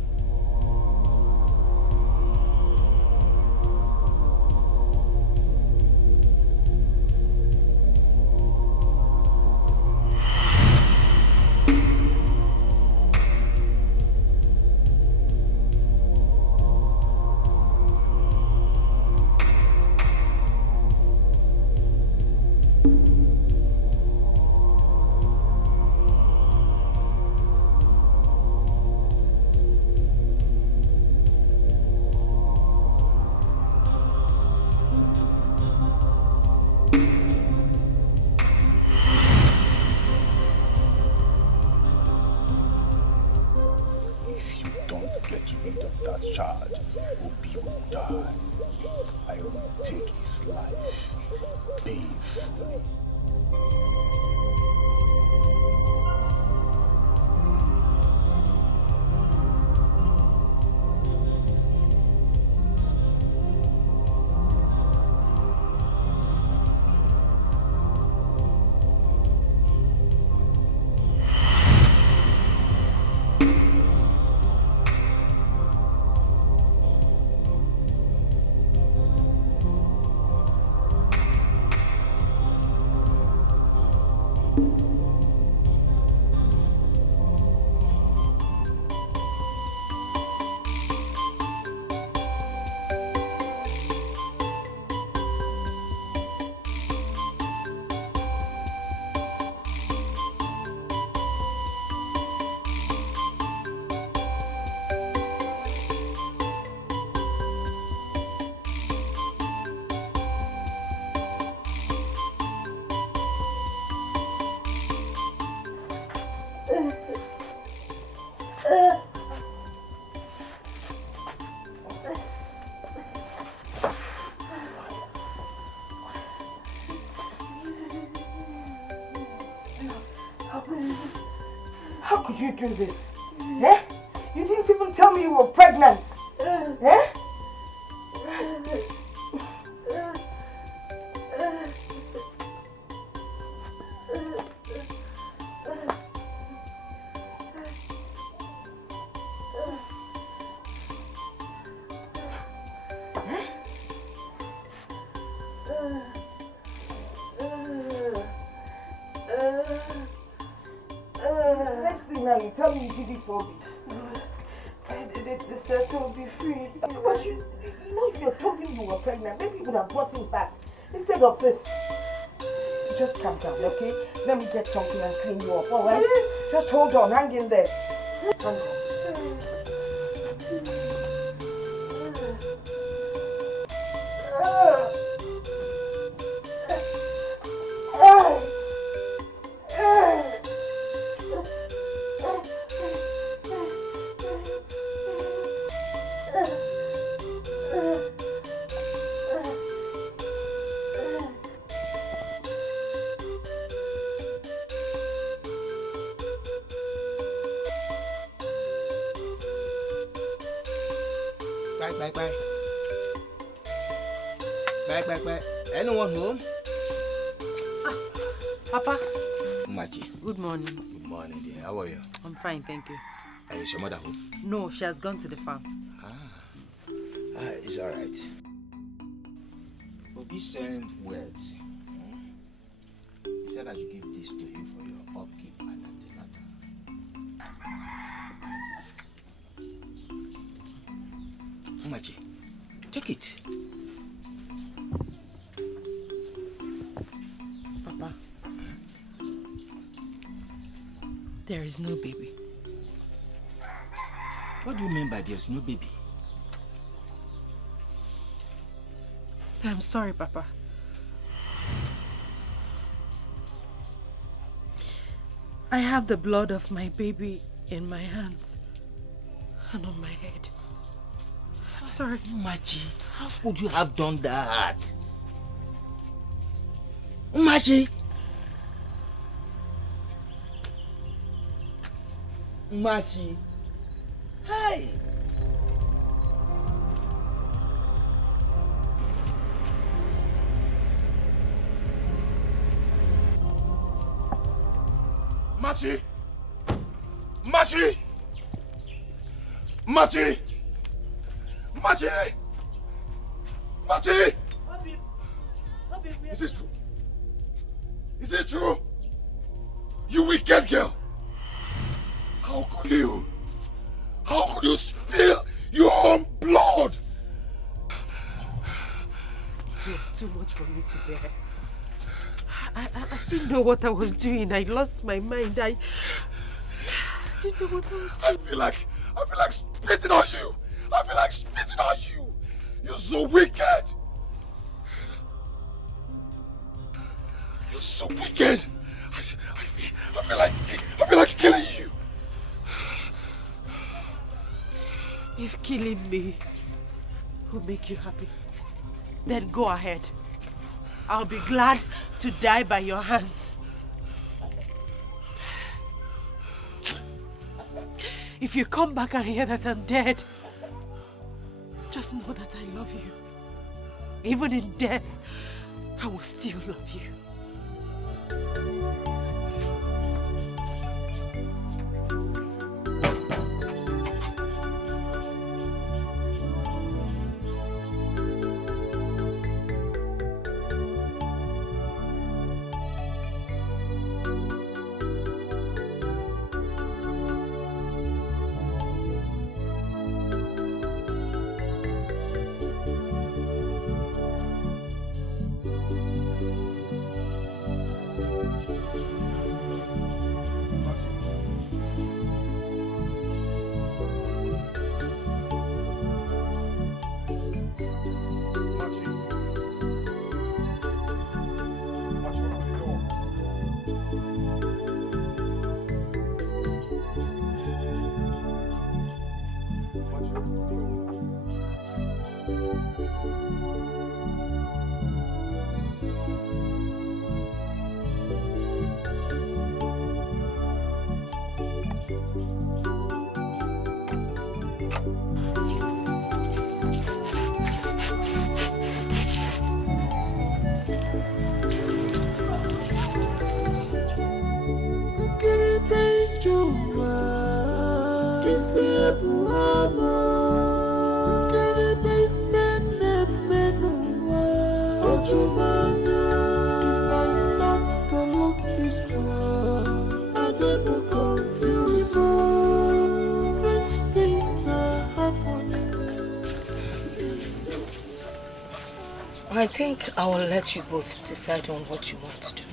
child, Obi will die. I will take his life painfully. How could you do this? Eh? You didn't even tell me you were pregnant. Eh? Next thing now, you tell me you did it for me. The settle will be free. But you know, if you told him you were pregnant, maybe you would have brought him back instead of this. Just calm down, okay? Let me get something and clean you up, alright? Just hold on, hang in there. Hang on. Bye. Anyone home? Papa. Machi. Good morning. Good morning, dear. How are you? I'm fine, thank you. Is your mother home? No, she has gone to the farm. It's all right. Obi sent words. He said I should give this to you for your upkeep and antenatal. Machi, take it. Papa, there is no baby. What do you mean by there's no baby? I'm sorry, Papa. I have the blood of my baby in my hands and on my head. I'm sorry. Machi, how could you have done that? Machi! Machi! Hey! Machi! Machi! Machi! Machi! Machi! Is it true? Is it true? You wicked girl! How could you? How could you spill your own blood? It was too much for me to bear. I didn't know what I was doing. I lost my mind. I didn't know what I was doing. I feel like spitting on you. I feel like spitting on you. You're so wicked. You're so wicked. I feel like killing you. If killing me will make you happy, then go ahead. I'll be glad to die by your hands. If you come back and hear that I'm dead, just know that I love you. Even in death, I will still love you. I think I will let you both decide on what you want to do.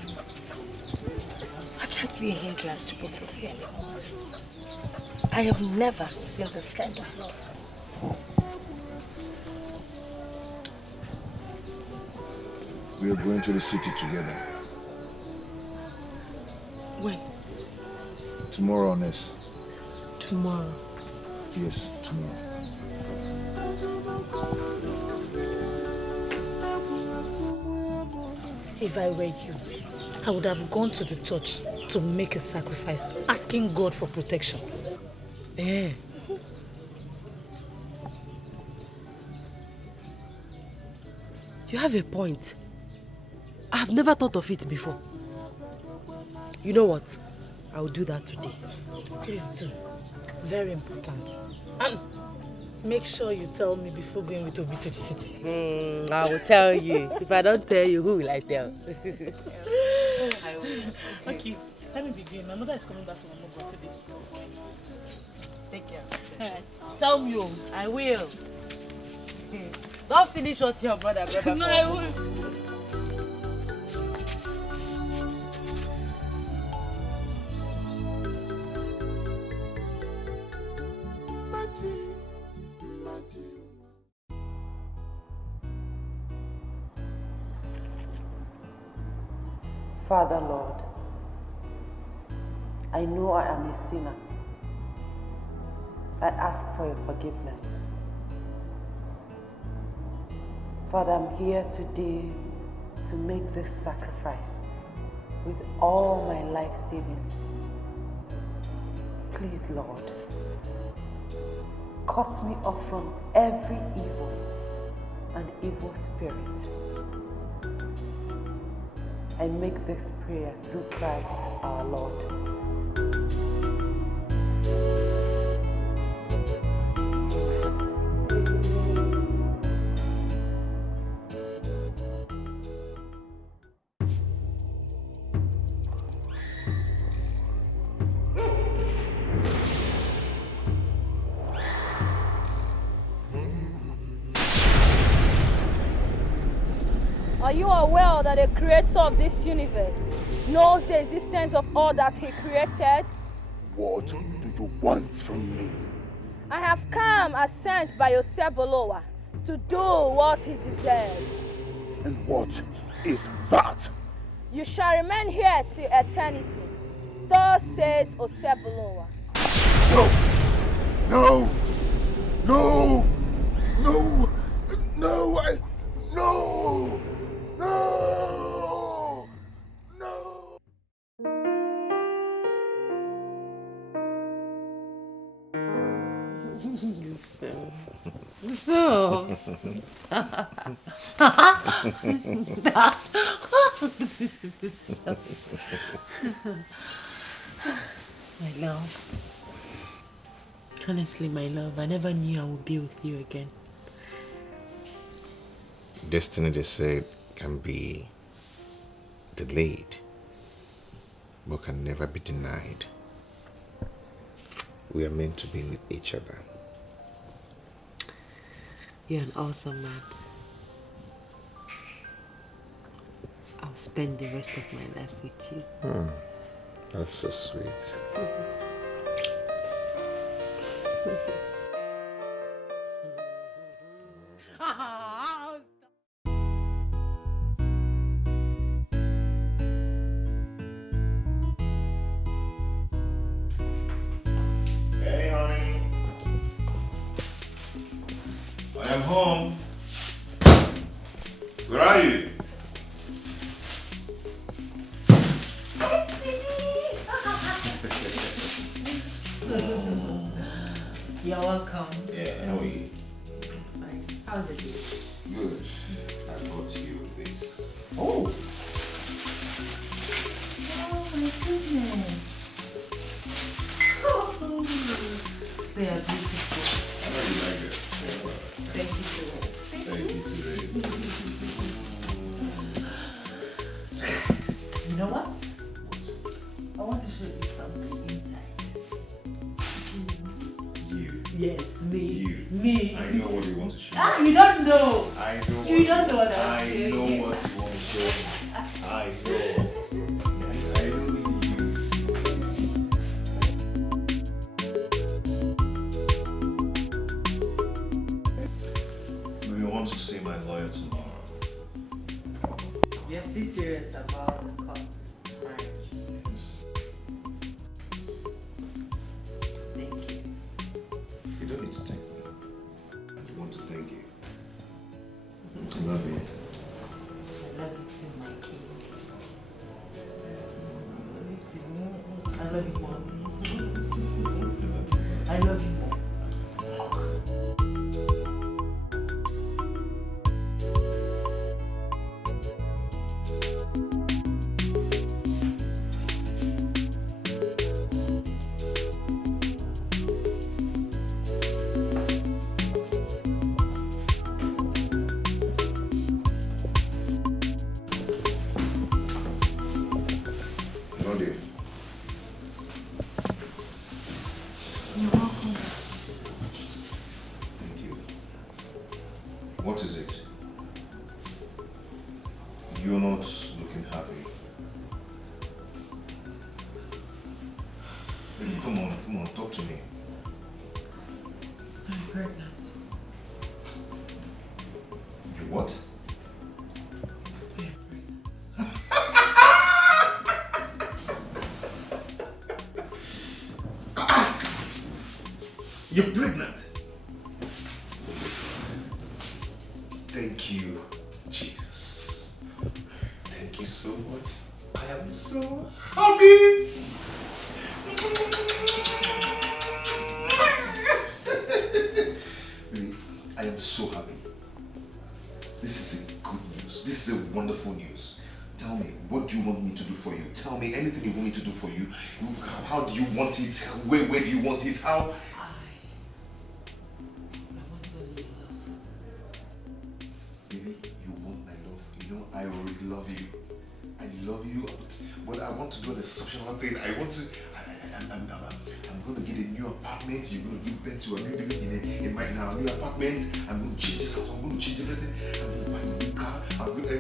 I can't be a hindrance to both of you anymore. I have never seen this kind of love. We are going to the city together. When? Tomorrow, Honest. Tomorrow? Yes, tomorrow. If I were you, I would have gone to the church to make a sacrifice, asking God for protection. Yeah. You have a point. I've never thought of it before. You know what? I'll do that today. Please do. Very important. And make sure you tell me before going with Obi to the city. I will tell you. If I don't tell you, who will I tell? I will. Okay, let me begin. My mother is coming back from Omogo today. Take care of yourself. Tell me, oh, I will. Don't finish what your brother. No, I will. Father, Lord, I know I am a sinner. I ask for your forgiveness. Father, I'm here today to make this sacrifice with all my life savings. Please, Lord, cut me off from every evil and evil spirit. I make this prayer through Christ our Lord. Are you aware that the creator of this universe knows the existence of all that he created? What do you want from me? I have come as sent by Osebolowa to do what he deserves. And what is that? You shall remain here till eternity. Thus says Osebolowa. No! No! No! No! No! No! No! No! So. My love. Honestly, my love, I never knew I would be with you again. Destiny, they said, can be delayed, but can never be denied. We are meant to be with each other. You're an awesome man. I'll spend the rest of my life with you. That's so sweet. Hey, honey. I am home. Where are you? You're welcome. Yeah, how are you? Fine. How's it going? Good. I brought you this. Oh! Oh my goodness. They are beautiful. I know you like it. Thank you so much. Thank you too. You know what? I want to show you something inside. You. Yes, me. You. Me. I know what you want to show. Ah, you don't know. I know. You don't know what I'm I saying. know what you want to show me. I know. I know you. We want to see my lawyer tomorrow. You're still serious about the court's marriage? Yes. Thank you. You don't need to thank me. I want to thank you. I love you. I love you too, my king. I love you more. I love you more. Hello, dear. You're welcome. Thank you. What is it? You're not looking happy. Baby, come on, talk to me. I'm pregnant. You what? You're pregnant. Thank you, Jesus. Thank you so much. I am so happy. Really, I am so happy. This is a good news. This is a wonderful news. Tell me, what do you want me to do for you? Tell me anything you want me to do for you. How do you want it? Where do you want it? How? Baby, you want my love. You know I already love you. I love you, but I want to do an exceptional thing. I want to. I'm going to get a new apartment. You're going to give birth to a new baby in my new apartment. I'm going to change this house. I'm going to change everything. I'm going to buy a new car. I'm going to.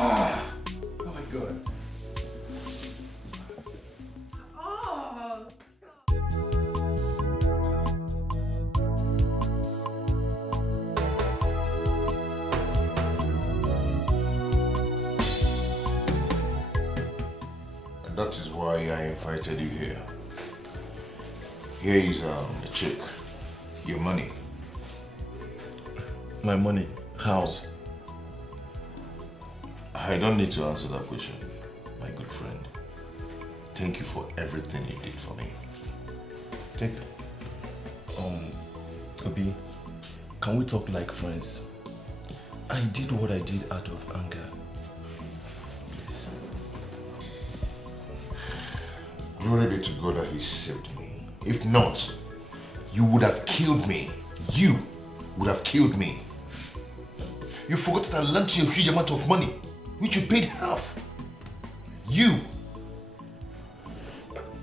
Oh my God. that is why I invited you here. Here is a check. Your money. My money? How? I don't need to answer that question, my good friend. Thank you for everything you did for me. Take it. Obi, can we talk like friends? I did what I did out of anger. Glory be to God that He saved me. If not, you would have killed me. You would have killed me. You forgot that I lent you a huge amount of money, which you paid half. You.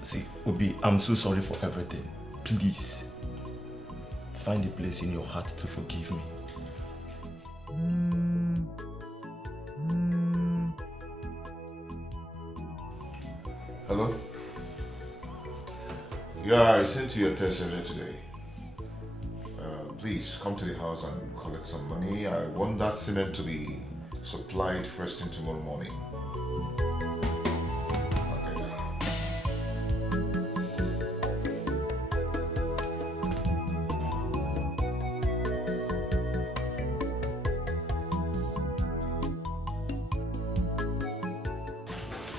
See, Obi, I'm so sorry for everything. Please, find a place in your heart to forgive me. Hello? Yeah, I sent you a text earlier today. Please come to the house and collect some money. I want that cement to be supplied first thing tomorrow morning.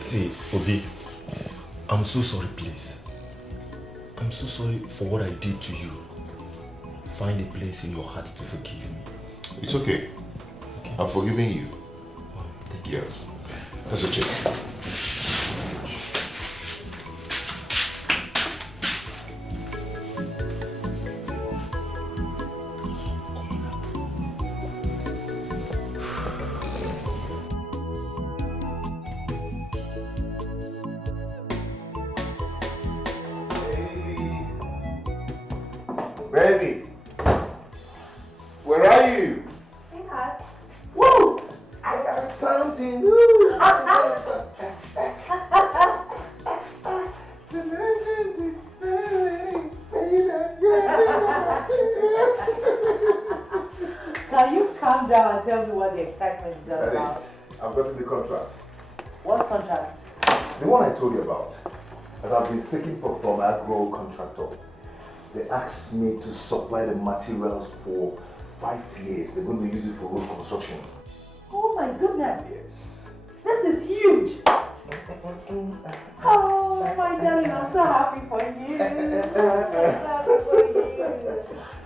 See, Obi, I'm so sorry, please. I'm so sorry for what I did to you. Find a place in your heart to forgive me. It's okay. I've forgiven you. Wow, thank you. Yeah. That's a check. Baby, where are you? Woo! I got something. Woo! Can you calm down and tell me what the excitement is all about? I've gotten the contract. What contract? The one I told you about. That I've been seeking for from an agro contractor. They asked me to supply the materials for 5 years. They're going to use it for road construction. Oh my goodness! Yes. This is huge! Oh my darling, I'm so happy for you.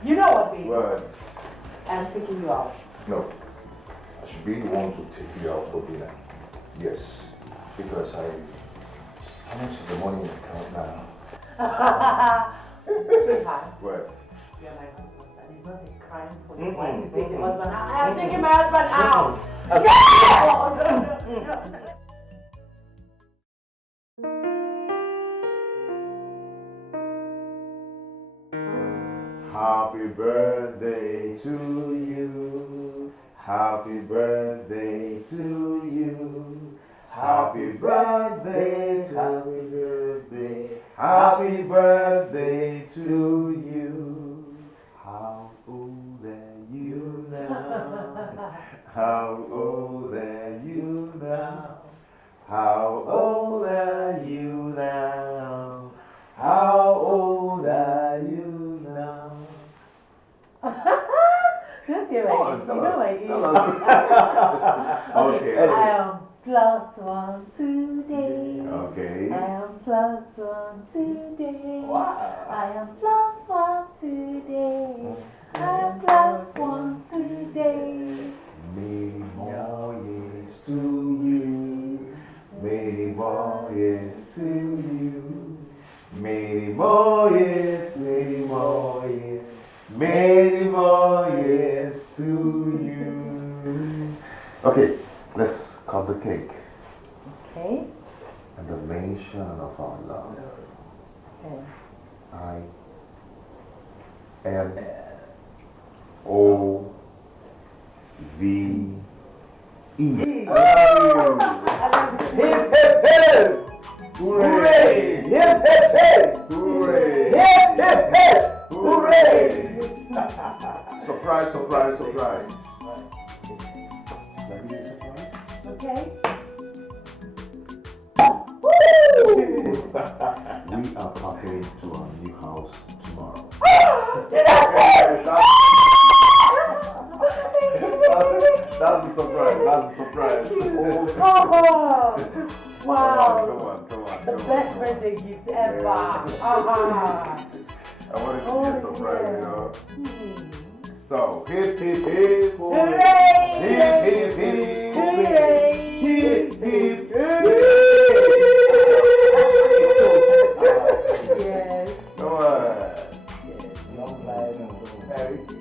You know what, baby? What? I'm taking you out. No. I should be the one to take you out for dinner. Yes. Because how much is the money in the account now? Sweetheart. What? You're my husband, and it's not a crime for you to take the husband out. I am taking my husband out! Yeah! Happy birthday to you. Happy birthday to you. Happy birthday, happy birthday, happy birthday to you. How old are you now? How old are you now? How old are you now? How old are you now? Don't you like it? You know my age. Okay. I am +1 today. Okay. I am +1 today. Wow. I am +1 today. I am +1 today. Many more years to you. Many more years to you. Many more years, many more years. Many more years to you. Okay, let's cut the cake. Okay. And the mention of our love. Okay. I M O V E. Hip, hip, hip! Hooray! Hip, hip, hip! Hooray! Hip, hip, hip! Hooray! Surprise, surprise, surprise. Can I give you a surprise? Okay. We are packing to our new house tomorrow. That's a surprise. That's a surprise. Come on. Wow. Come on. The best birthday gift ever. I wanted to be a surprise, you know. So, hip, hip, hip, hooray! Hip, hip, hip, hooray! Hip, hip, hip. Yes. Come on. Long life and prosperity.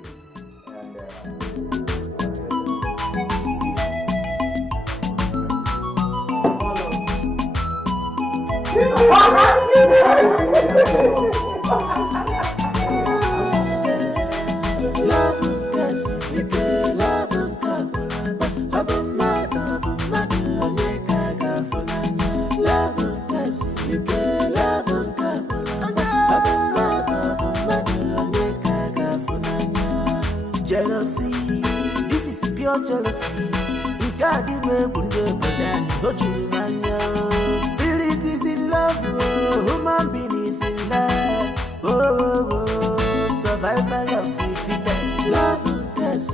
Jealousy, this is pure jealousy. God, you may put your body, but you still it is in love, human being is in love. Survival of the fittest. Love, yes,